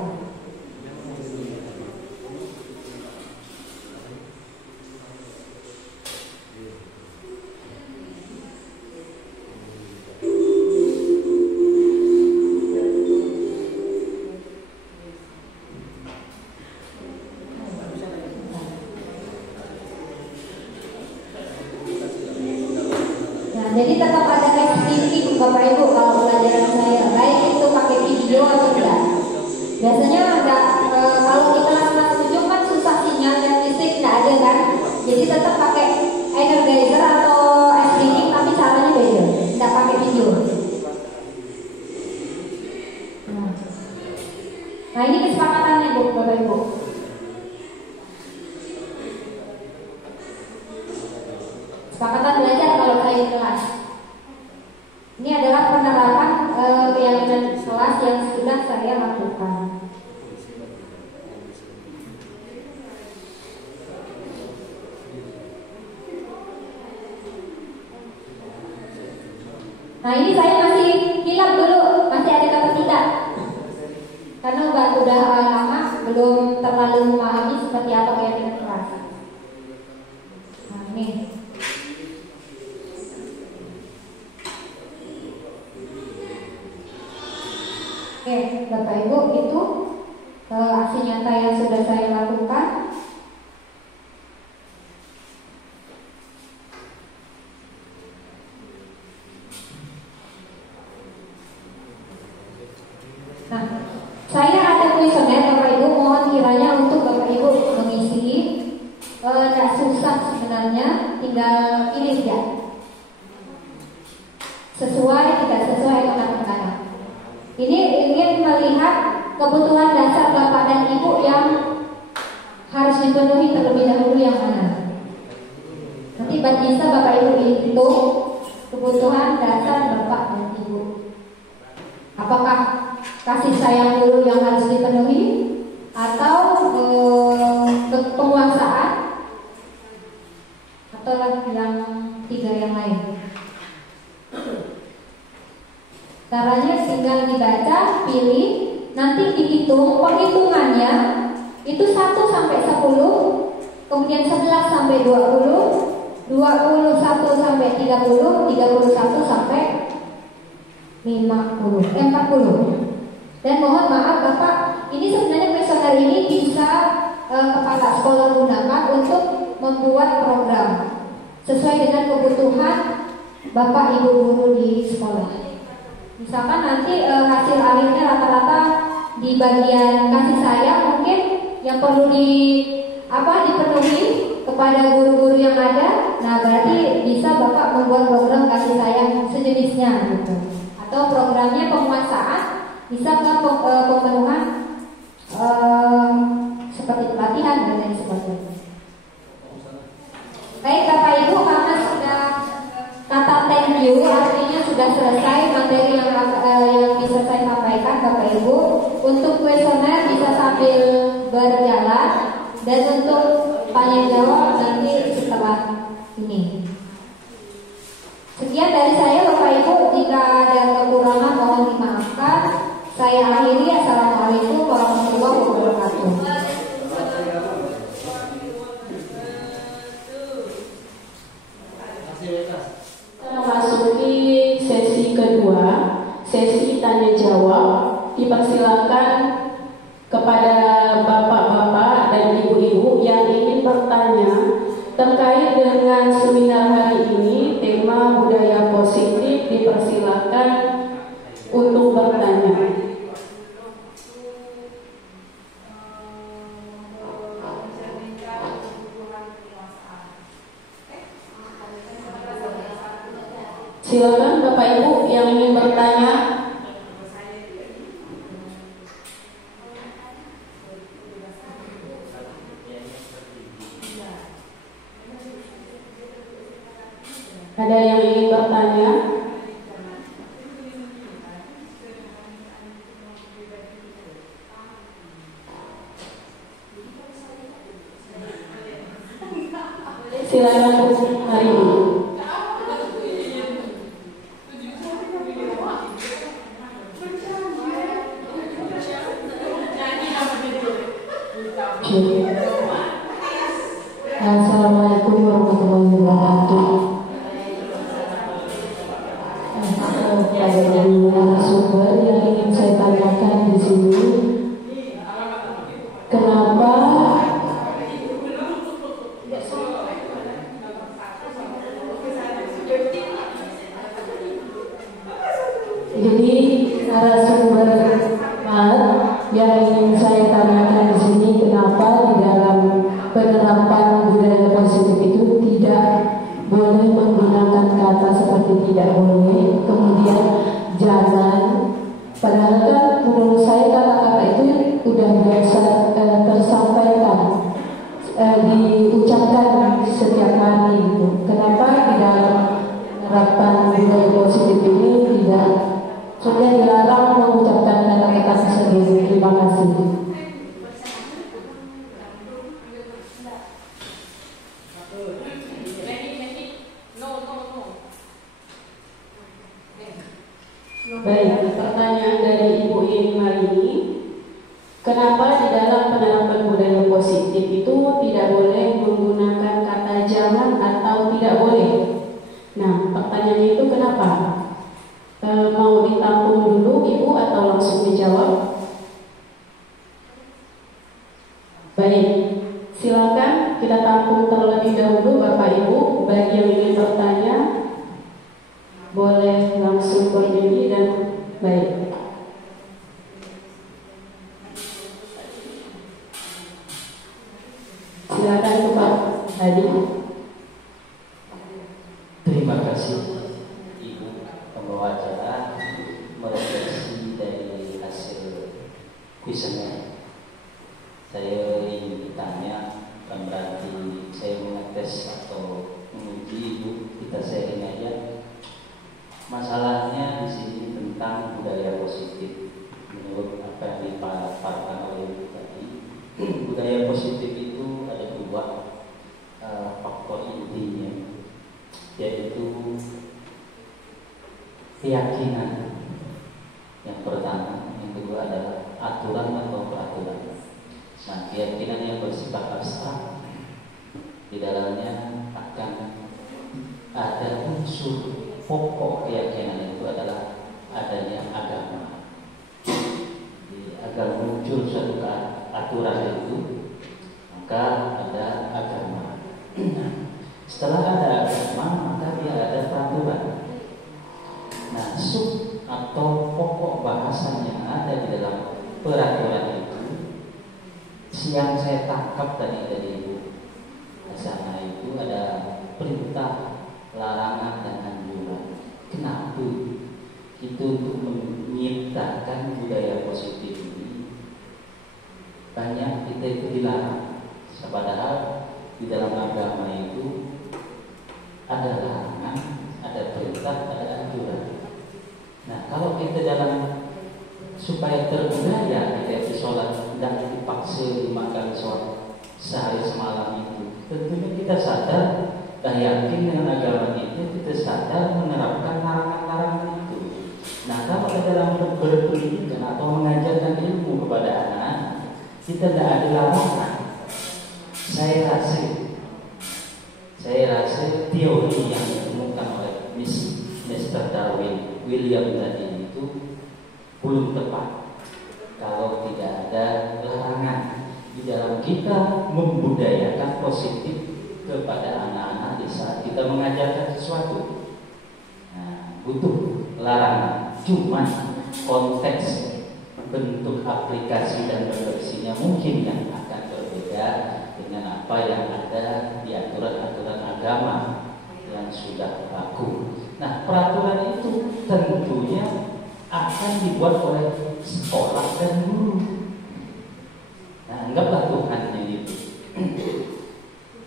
Jadi tetap ada STV Bapak Ibu kalau pelajaran saya, baik itu pakai video atau tidak. Biasanya ada kalau di kelas-kelas 7 kan susah sinyal dan listrik tidak ada kan. Jadi tetap pakai energizer atau STV tapi caranya beda, tidak pakai video. Nah ini kesepakatannya Bu Bapak Ibu. Kesepakatan belajar kalau saya di kelas. Ini adalah penerapan keyakinan kelas yang sudah saya lakukan. Nah ini saya masih hilap dulu, masih ada kata tidak. Karena udah lama belum terlalu memahami seperti apa keyakinan kelas. Nah ini. Oke, Bapak Ibu, itu aksi nyata yang sudah saya lakukan. Nah, saya ada kuesioner Bapak Ibu, mohon kiranya untuk Bapak Ibu mengisi. Tidak susah sebenarnya, tinggal pilih ya. Sesuai, tidak sesuai anak-anak. Ini ingin melihat kebutuhan dasar Bapak dan Ibu yang harus dipenuhi terlebih dahulu yang mana. Nanti bisa Bapak Ibu hitung kebutuhan dasar Bapak dan Ibu. Apakah kasih sayang dulu yang harus dipenuhi atau penguasaan atau yang tiga yang lain. Caranya tinggal dibaca, pilih, nanti dihitung. Penghitungannya itu 1 sampai 10, kemudian 11 sampai 20, 21 sampai 30, 31 sampai 40. Dan mohon maaf Bapak, ini sebenarnya kuesioner ini bisa kepala sekolah gunakan untuk membuat program sesuai dengan kebutuhan Bapak Ibu guru di sekolah. Misalkan nanti hasil akhirnya rata-rata di bagian kasih sayang mungkin yang perlu dipenuhi kepada guru-guru yang ada. Nah berarti bisa Bapak membuat program kasih sayang sejenisnya gitu. Atau programnya penguasaan bisa ke pemenuhan seperti pelatihan dan lain sebagainya. Baik Bapak Ibu, karena sudah kata thank you artinya sudah selesai materi yang bisa saya sampaikan Bapak Ibu. Untuk kuesioner bisa sambil berjalan dan untuk tanya jawab nanti setelah ini. Sekian dari saya Bapak Ibu, jika ada kekurangan mohon dimaafkan. Saya akhiri. Assalamualaikum warahmatullahi wabarakatuh. Memasuki sesi kedua, sesi tanya jawab. Dipersilakan kepada bapak-bapak dan ibu-ibu yang ingin bertanya terkait dengan seminar hari ini, tema budaya positif, dipersilakan untuk bertanya. Silakan Bapak Ibu yang ingin bertanya. Ada yang ingin bertanya? Silakan hari ini. Assalamualaikum warahmatullahi wabarakatuh. Pada narasumber yang ingin saya tanyakan di sini, kenapa jadi narasumber yang ingin saya tanyakan di sini, kenapa di dalam penerapan budaya positif itu tidak boleh menggunakan kata seperti tidak boleh, kemudian jangan, padahal kan menurut saya kata-kata itu udah biasa tersampaikan, diucapkan setiap hari gitu. Kenapa di dalam penerapan budaya positif ini tidak sudah dilarang mengucapkan kata-kata tersebut? Terima kasih. Baik, pertanyaan dari Ibu Irma ini, kenapa di dalam penerapan budaya positif itu tidak boleh menggunakan kata jangan atau tidak boleh? Nah, pertanyaannya itu kenapa? Mau ditampung dulu Ibu atau langsung dijawab? Baik, silakan kita tampung terlebih dahulu Bapak Ibu. Bagi yang ingin bertanya, boleh langsung berdiri dan baik. Silakan Pak Hadi. Terima kasih Ibu pembawa acara merefleksi dari hasil kuesioner. Saya ingin bertanya, bukan berarti saya mengetes atau menguji Ibu, kita sharing aja. Masalahnya di sini tentang budaya positif. Menurut apa yang dipaparkan oleh Ibu tadi, budaya positif itu ada dua faktor intinya, yaitu keyakinan yang pertama, yang kedua adalah aturan atau peraturan. Nah, keyakinan yang bersifat abstrak, di dalamnya akan ada unsur pokok keyakinan itu adalah adanya agama. Jadi, agar muncul suatu aturan itu, maka ada agama. Setelah ada agama, maka dia ada peraturan. Nah, sub atau pokok bahasan yang ada di dalam peraturan itu, yang saya tangkap tadi dari Ibu sana itu ada perintah, larangan, dan anjuran. Kenapa? Itu untuk menciptakan budaya positif ini. Banyak kita itu dilarang, padahal di dalam agama itu ada larangan, ada perintah, ada anjuran. Nah, kalau kita dalam supaya terbudaya kita itu sholat dan dipaksa dimakan sholat sehari semalam itu, tentunya kita sadar dan yakin dengan agama kita sadar menerapkan larangan-larangan itu. Nah, kalau kita dalam berpendidikan atau mengajarkan ilmu kepada anak, kita tidak ada larangan. Saya rasa teori yang ditemukan oleh Mr. Darwin, William tadi itu belum tepat kalau tidak ada larangan di dalam kita membudayakan positif kepada anak-anak di saat kita mengajarkan sesuatu. Nah, butuh larangan, cuma konteks bentuk aplikasi dan refleksinya mungkin yang akan berbeda dengan apa yang ada di aturan-aturan agama yang sudah baku. Nah, peraturan itu tentunya akan dibuat oleh sekolah dan guru. Nah, anggaplah Tuhannya itu.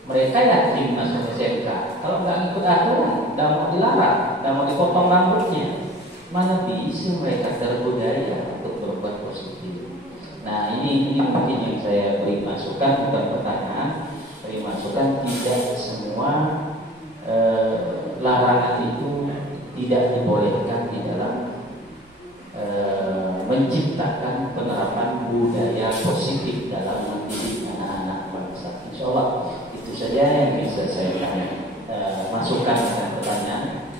Mereka yakin masuk SMK, kalau nggak ikut aturan, nggak mau dilarang, nggak mau dipotong rambutnya, mana bisa mereka terbudaya untuk berbuat positif. Nah, ini mungkin yang saya beri masukan, bukan pertanyaan, beri masukan. Tidak semua larangan itu tidak dibolehkan di dalam menciptakan penerapan budaya positif dalam mendidik anak-anak bangsa. Insya Allah itu saja yang bisa saya masukkan dengan pertanyaan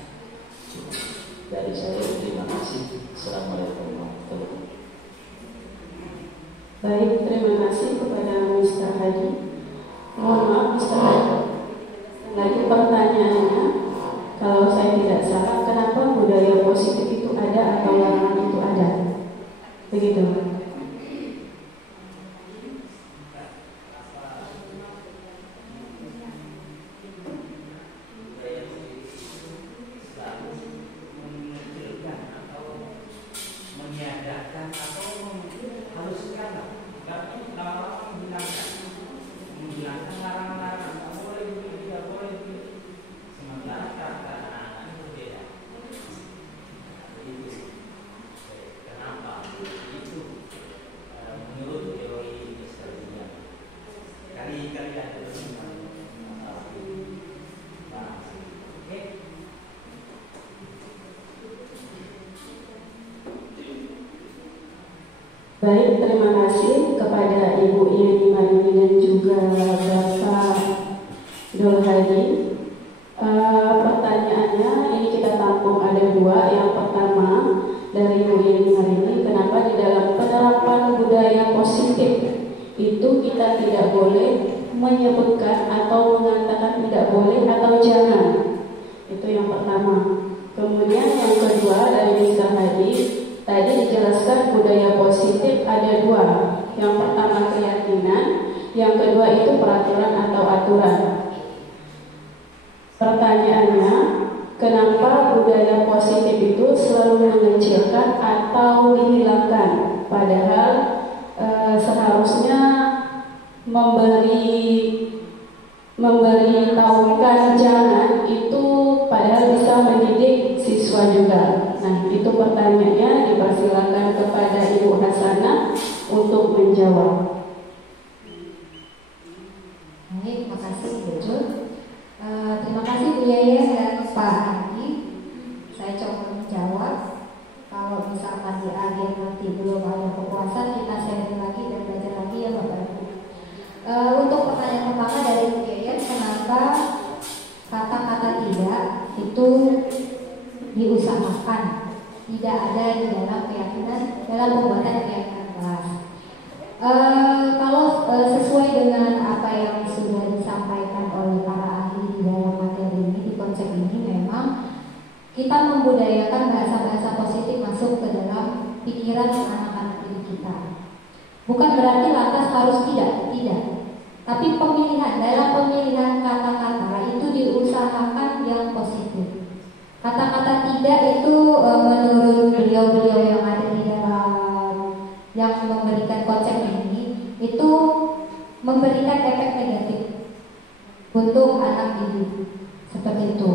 dari saya. Terima kasih. Assalamualaikum warahmatullahi wabarakatuh. Baik, terima kasih kepada Mr. Haji. Mohon maaf Mr. Haji, lagi pertanyaannya, kalau saya tidak salah, kenapa budaya positif itu ada atau larangan itu ada? Begitu. Baik, terima kasih kepada Ibu Yeni Marini dan juga Bapak Dul Haji. Pertanyaannya ini kita tampung ada dua. Yang pertama dari Ibu Yeni Marini, kenapa di dalam penerapan budaya positif itu kita tidak boleh menyebutkan atau mengatakan tidak boleh atau jangan? Itu yang pertama. Kemudian yang kedua dari Mr. Haji, tadi dijelaskan budaya positif ada dua. Yang pertama keyakinan, yang kedua itu peraturan atau aturan. Pertanyaannya, kenapa budaya positif itu selalu mengecilkan atau dihilangkan? Padahal seharusnya memberitahukan jangan itu padahal bisa mendidik siswa juga. Nah, itu pertanyaannya, dipersilakan kepada Ibu Hasanah untuk menjawab. Baik, terima kasih Bu Jun. Terima kasih Bu Yaya dan Pak Haji. Saya coba menjawab. Kalau misalkan di akhir nanti belum ada kepuasan, kita sharing lagi dan belajar lagi ya Bapak Ibu. Untuk pertanyaan pertama dari Bu Yaya, kenapa kata-kata tidak itu diusahakan, tidak ada di dalam keyakinan, dalam pembuatan keyakinan kelas. Kalau sesuai dengan apa yang sudah disampaikan oleh para ahli di dalam materi ini, di konsep ini, memang kita membudayakan bahasa-bahasa positif masuk ke dalam pikiran anak-anak didik kita. Bukan berarti lantas harus tidak. Tapi dalam pemilihan kata-kata itu diusahakan yang positif. Kata-kata tidak itu menurut beliau-beliau yang ada di dalam yang memberikan konsep ini, itu memberikan efek negatif untuk anak didik, seperti itu.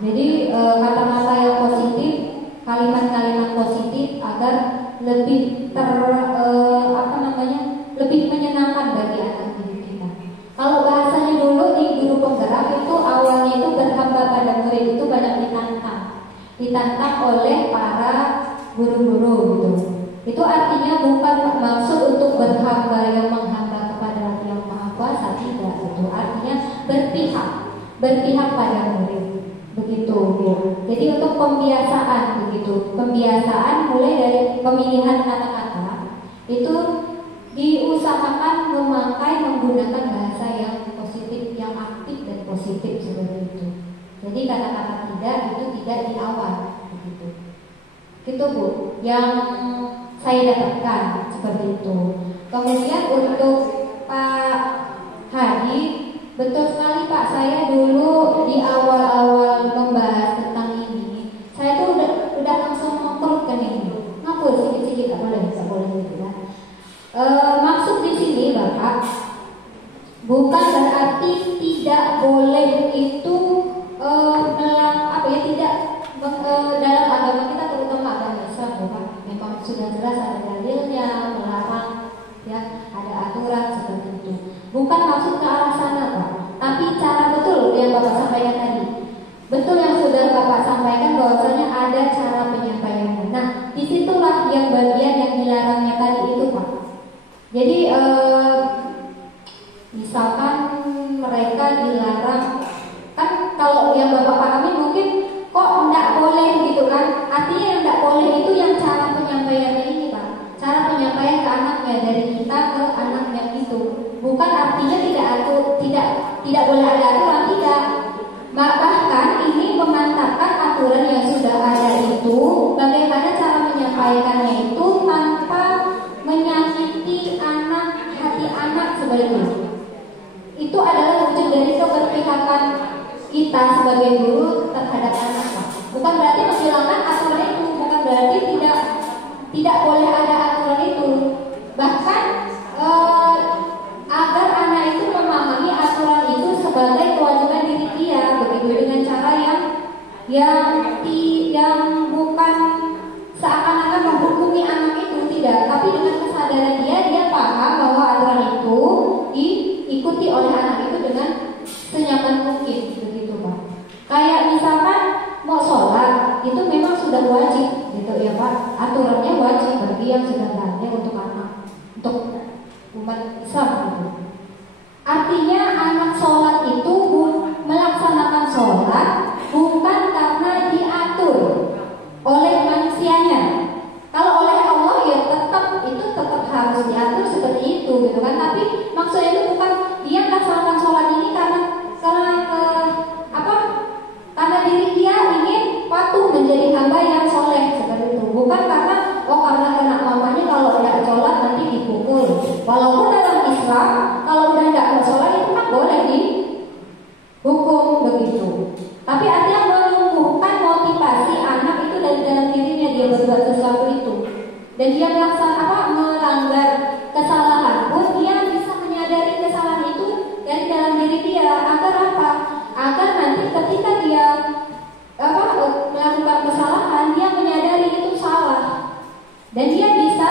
Jadi kata-kata yang positif, kalimat-kalimat positif agar lebih lebih menyenangkan bagi anak didik kita. Kalau bahasanya dulu di guru penggerak itu awalnya itu berhamba pada murid itu banyak ditantang oleh para guru-guru gitu. Itu artinya bukan maksud untuk berhamba yang menghamba kepada Yang Maha Kuasa, tidak. Itu artinya berpihak pada murid, begitu ya. Jadi untuk pembiasaan begitu, pembiasaan mulai dari pemilihan kata-kata itu diusahakan menggunakan bahasa yang positif, yang aktif dan positif seperti itu. Jadi kata-kata tidak itu tidak di awal, begitu. Gitu Bu, yang saya dapatkan seperti itu. Kemudian untuk Pak Haji, betul sekali Pak, saya dulu di awal-awal membahas tentang ini, saya tuh udah langsung mengkolkan ini. Ngapur sedikit-sedikit, nggak boleh gitu kan. Maksud di sini Bapak bukan berarti tidak boleh itu tidak dalam agama kita, terutama agama Islam Bapak. Memang sudah jelas ada dalilnya melarang, ya ada aturan seperti itu. Bukan maksud ke arah sana Pak. kalau yang bapak kami mungkin kok enggak boleh gitu kan. Artinya yang enggak boleh itu yang cara penyampaiannya ini Pak. Cara penyampaian ke anaknya dari kita ke anaknya itu. Bukan artinya tidak boleh ada aturan, tidak. Bahkan ini memantapkan aturan yang sudah ada itu, bagaimana cara menyampaikannya itu tanpa menyakiti anak, hati anak seperti itu. Itu adalah wujud dari keberpihakan kita sebagai guru terhadap anak. Bukan berarti menghilangkan aturan itu, bukan berarti tidak boleh ada aturan itu. Bahkan agar anak itu memahami aturan itu sebagai kewajiban diri dia, begitu, dengan cara yang bukan seakan-akan menghukumi anak itu, tidak, tapi dengan kesadaran dia paham bahwa aturan itu diikuti oleh anak itu dengan senyaman mungkin, begitu Pak. Kayak misalkan mau sholat itu memang sudah wajib, gitu ya Pak. Aturannya wajib bagi yang sudah lahir untuk anak, untuk umat Islam gitu. Artinya anak sholat itu melaksanakan sholat bukan karena diatur oleh manusianya. Kalau oleh Allah ya tetap harus diatur seperti itu gitu kan. Tapi maksudnya itu bukan dia melaksanakan sholat ini karena diri dia ingin patuh menjadi hamba yang soleh seperti itu. Bukan karena kena mamanya kalau tidak sholat nanti dipukul. Walaupun dalam Islam kalau udah tidak sholat itu kan boleh dihukum begitu. Tapi artinya menumbuhkan motivasi anak itu dari dalam dirinya dia berbuat sesuatu itu. Dan dia melanggar kesalahan pun dia bisa menyadari kesalahan itu dari dalam diri dia. Agar apa? Agar nanti ketika dia melakukan kesalahan dia menyadari itu salah. Dan dia bisa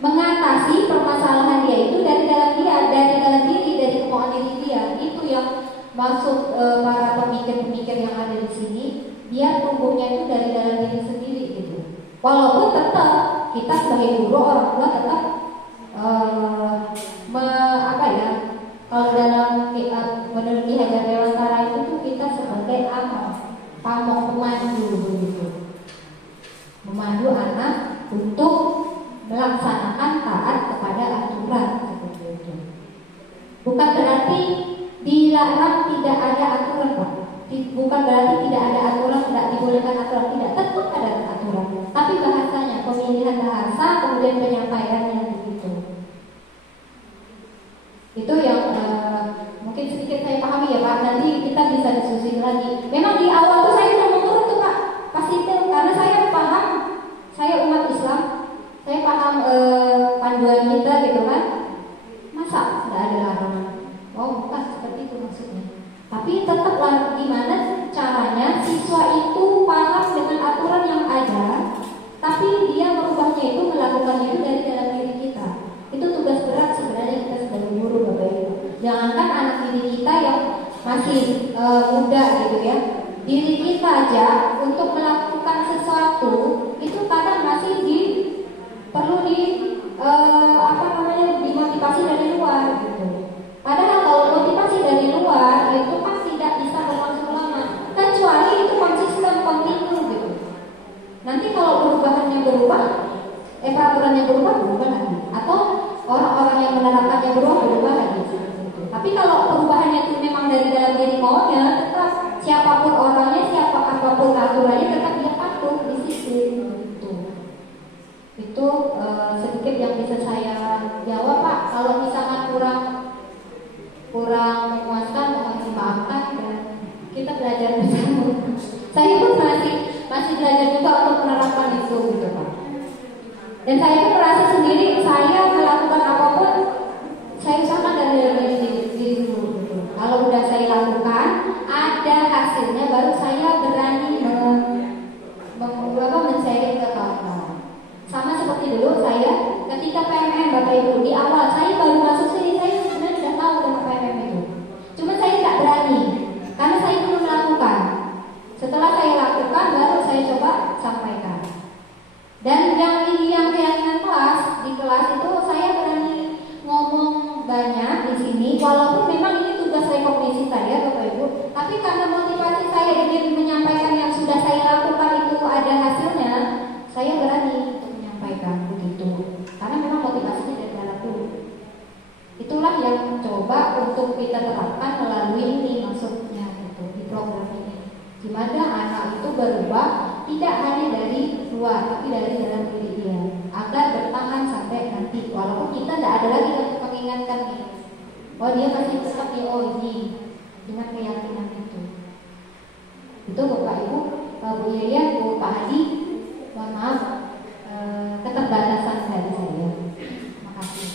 mengatasi permasalahan dia itu dari dalam diri, dari kemauan diri dia. Itu yang maksud para pemikir-pemikir yang ada di sini. Biar tumbuhnya itu dari dalam diri sendiri gitu. Walaupun tetap kita sebagai guru, orang tua tetap kalau dalam menurut Ki Hajar Dewantara itu kita sebagai pamong pemandu begitu. Memandu anak untuk melaksanakan taat kepada aturan seperti itu. Bukan berarti dilarang tidak ada aturan, Pak. Bukan berarti tidak ada aturan, tidak dibolehkan aturan, tidak, tetap ada aturan. Tapi bahasanya, pemilihan bahasa, kemudian penyampaiannya begitu. Itu yang mungkin sedikit saya pahami ya Pak. Nanti kita bisa diskusi lagi. Memang di awal tuh saya udah menurut tuh Pak, pasti itu karena saya paham, saya umat Islam, saya paham panduan kita gitu kan. Masa nggak ada larangan? Oh bukan seperti itu maksudnya. Tapi tetaplah gimana caranya siswa itu paham dengan aturan yang ada, tapi dia merubahnya itu, melakukannya itu dari dalam diri kita. Itu tugas berat sebenarnya kita sebagai guru Bapak Ibu. Jangankan anak didik kita yang masih muda gitu ya, diri kita aja untuk melakukan sesuatu itu kadang masih perlu dimotivasi dari luar gitu. Padahal kalau motivasi dari luar itu kan tidak bisa berlangsung lama, kecuali itu konsisten, kontinu gitu. Nanti kalau perubahannya berubah, peraturannya berubah lagi, atau orang-orang yang menerapkannya berubah lagi. Tapi kalau perubahannya itu memang dari dalam diri maunya, tetap siapapun orangnya, apapun aturannya, tetap dia patuh di situ. Itu sedikit yang bisa saya jawab Pak. Kalau misalkan kurang memuaskan, mohon dimaafkan dan kita belajar bersama. Saya pun masih belajar juga untuk menerapkan itu gitu Pak. Dan saya pun merasa sendiri, saya melakukan apapun saya usahakan dari diri dulu gitu. Kalau udah saya lakukan, ada hasilnya, baru saya berani men-sharing ke kawan-kawan. Sama seperti dulu saya ketika PMM Bapak Ibu, di awal saya baru masuk sini, saya sebenarnya sudah tahu tentang PMM itu. Cuma saya tidak berani karena saya belum melakukan. Setelah saya lakukan baru saya coba sampaikan. Dan yang keyakinan berubah tidak hanya dari luar, tapi dari dalam diri dia, agar bertahan sampai nanti. Walaupun kita tidak ada lagi mengingatkan dia, oh dia masih tetap di ini dengan keyakinan itu. Itu Bapak Ibu, Bu Yaya, Bu Pak Hadi, mohon maaf keterbatasan dari saya. Terima kasih.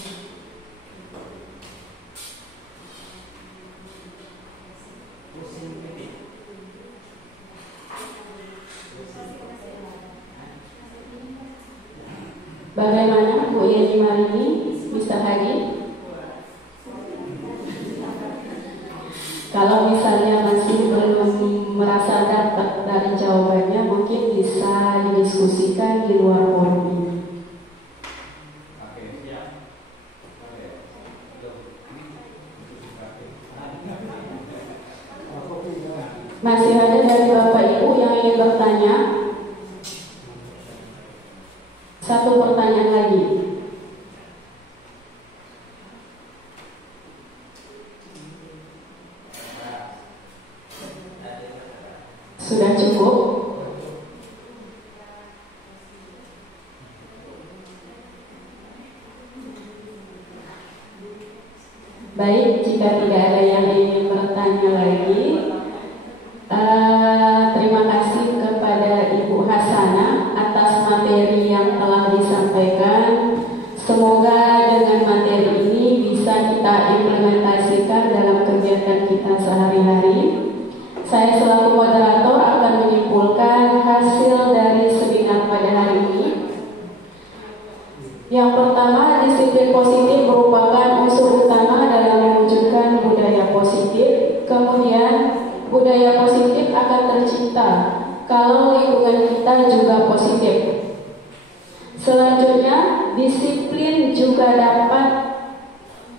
Bagaimana Bu Yeni Marini, Mr. Hadi? Kalau misalnya masih belum merasa dapat dari jawabannya, mungkin bisa didiskusikan di luar forum ini. Masih ada dari Bapak Ibu yang ingin bertanya? Satu pertanyaan lagi. Sudah cukup? Baik, jika tidak ada yang ingin bertanya lagi, terima kasih kepada Ibu Hasanah atas materi yang telah disampaikan. Semoga dengan materi ini bisa kita implementasikan dalam kegiatan kita sehari-hari. Saya selaku moderator akan menyimpulkan hasil dari seminar pada hari ini. Yang pertama, disiplin positif merupakan unsur utama dalam mewujudkan budaya positif. Kemudian, budaya positif akan tercipta kalau lingkungan kita juga positif. Selanjutnya, disiplin juga dapat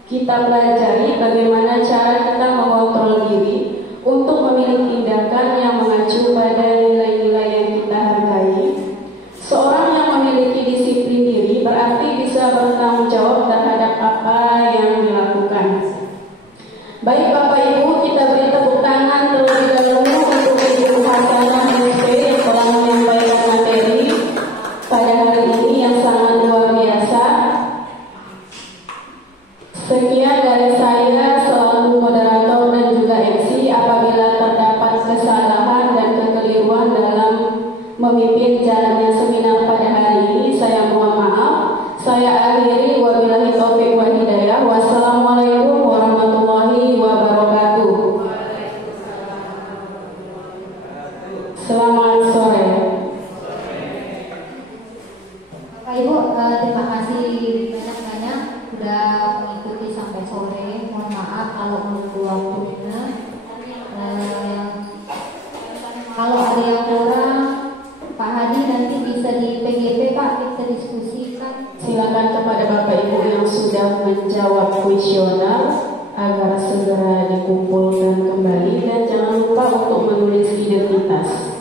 kita pelajari bagaimana cara kita mengontrol diri untuk memiliki tindakan yang mengacu pada nilai-nilai yang kita hargai. Seorang yang memiliki disiplin diri berarti bisa bertanggung jawab terhadap apa yang dilakukan. Baik Bapak Ibu, kita beri tepuk tangan terlebih dahulu untuk Ibu Hasanah MSP yang telah menyampaikan materi pada hari ini yang sangat luar biasa. Sekian dari saya selaku moderator dan juga MC. Apabila terdapat kesalahan dan kekeliruan dalam memimpin jalannya seminar pada hari ini, saya mohon maaf. Saya akhiri, wabillahi taufiq wal hidayah. Wassalamualaikum warahmatullahi wabarakatuh. Selamat sore. Bapak Ibu, terima kasih banyak-banyak sudah mengikuti sampai sore. Mohon maaf kalau menunggu waktunya. Kalau ada yang kurang, Pak Hadi nanti bisa di PGP Pak, kita diskusikan. Silakan kepada Bapak Ibu yang sudah menjawab kuesioner agar segera dikumpulkan kembali dan jangan lupa untuk menulis identitas.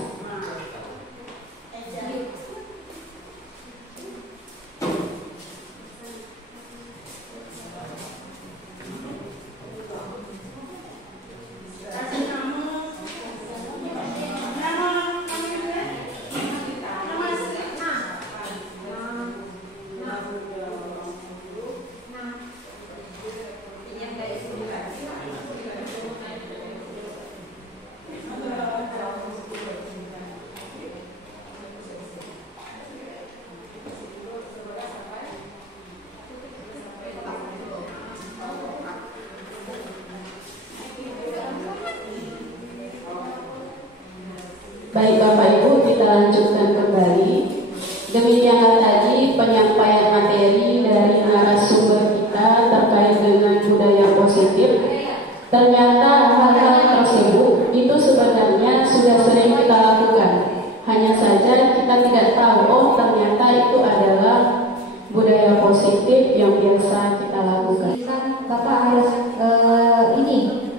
Baik Bapak Ibu, kita lanjutkan kembali. Demikianlah tadi penyampaian materi dari narasumber kita terkait dengan budaya positif. Ternyata hal-hal tersebut itu sebenarnya sudah sering kita lakukan. Hanya saja kita tidak tahu, oh ternyata itu adalah budaya positif yang biasa kita lakukan. Bapak harus ini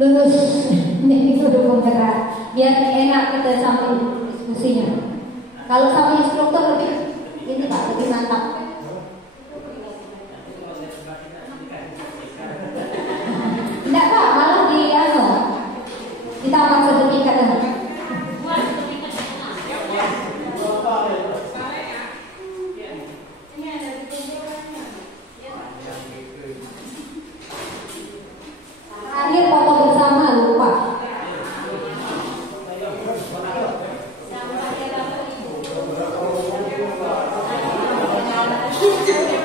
lulus itu dukung gerak biar enak kita sampai diskusinya. Kalau sama instruktur lebih ini Pak, lebih mantap. Tidak Pak, malah di ditambah sertifikat. Kita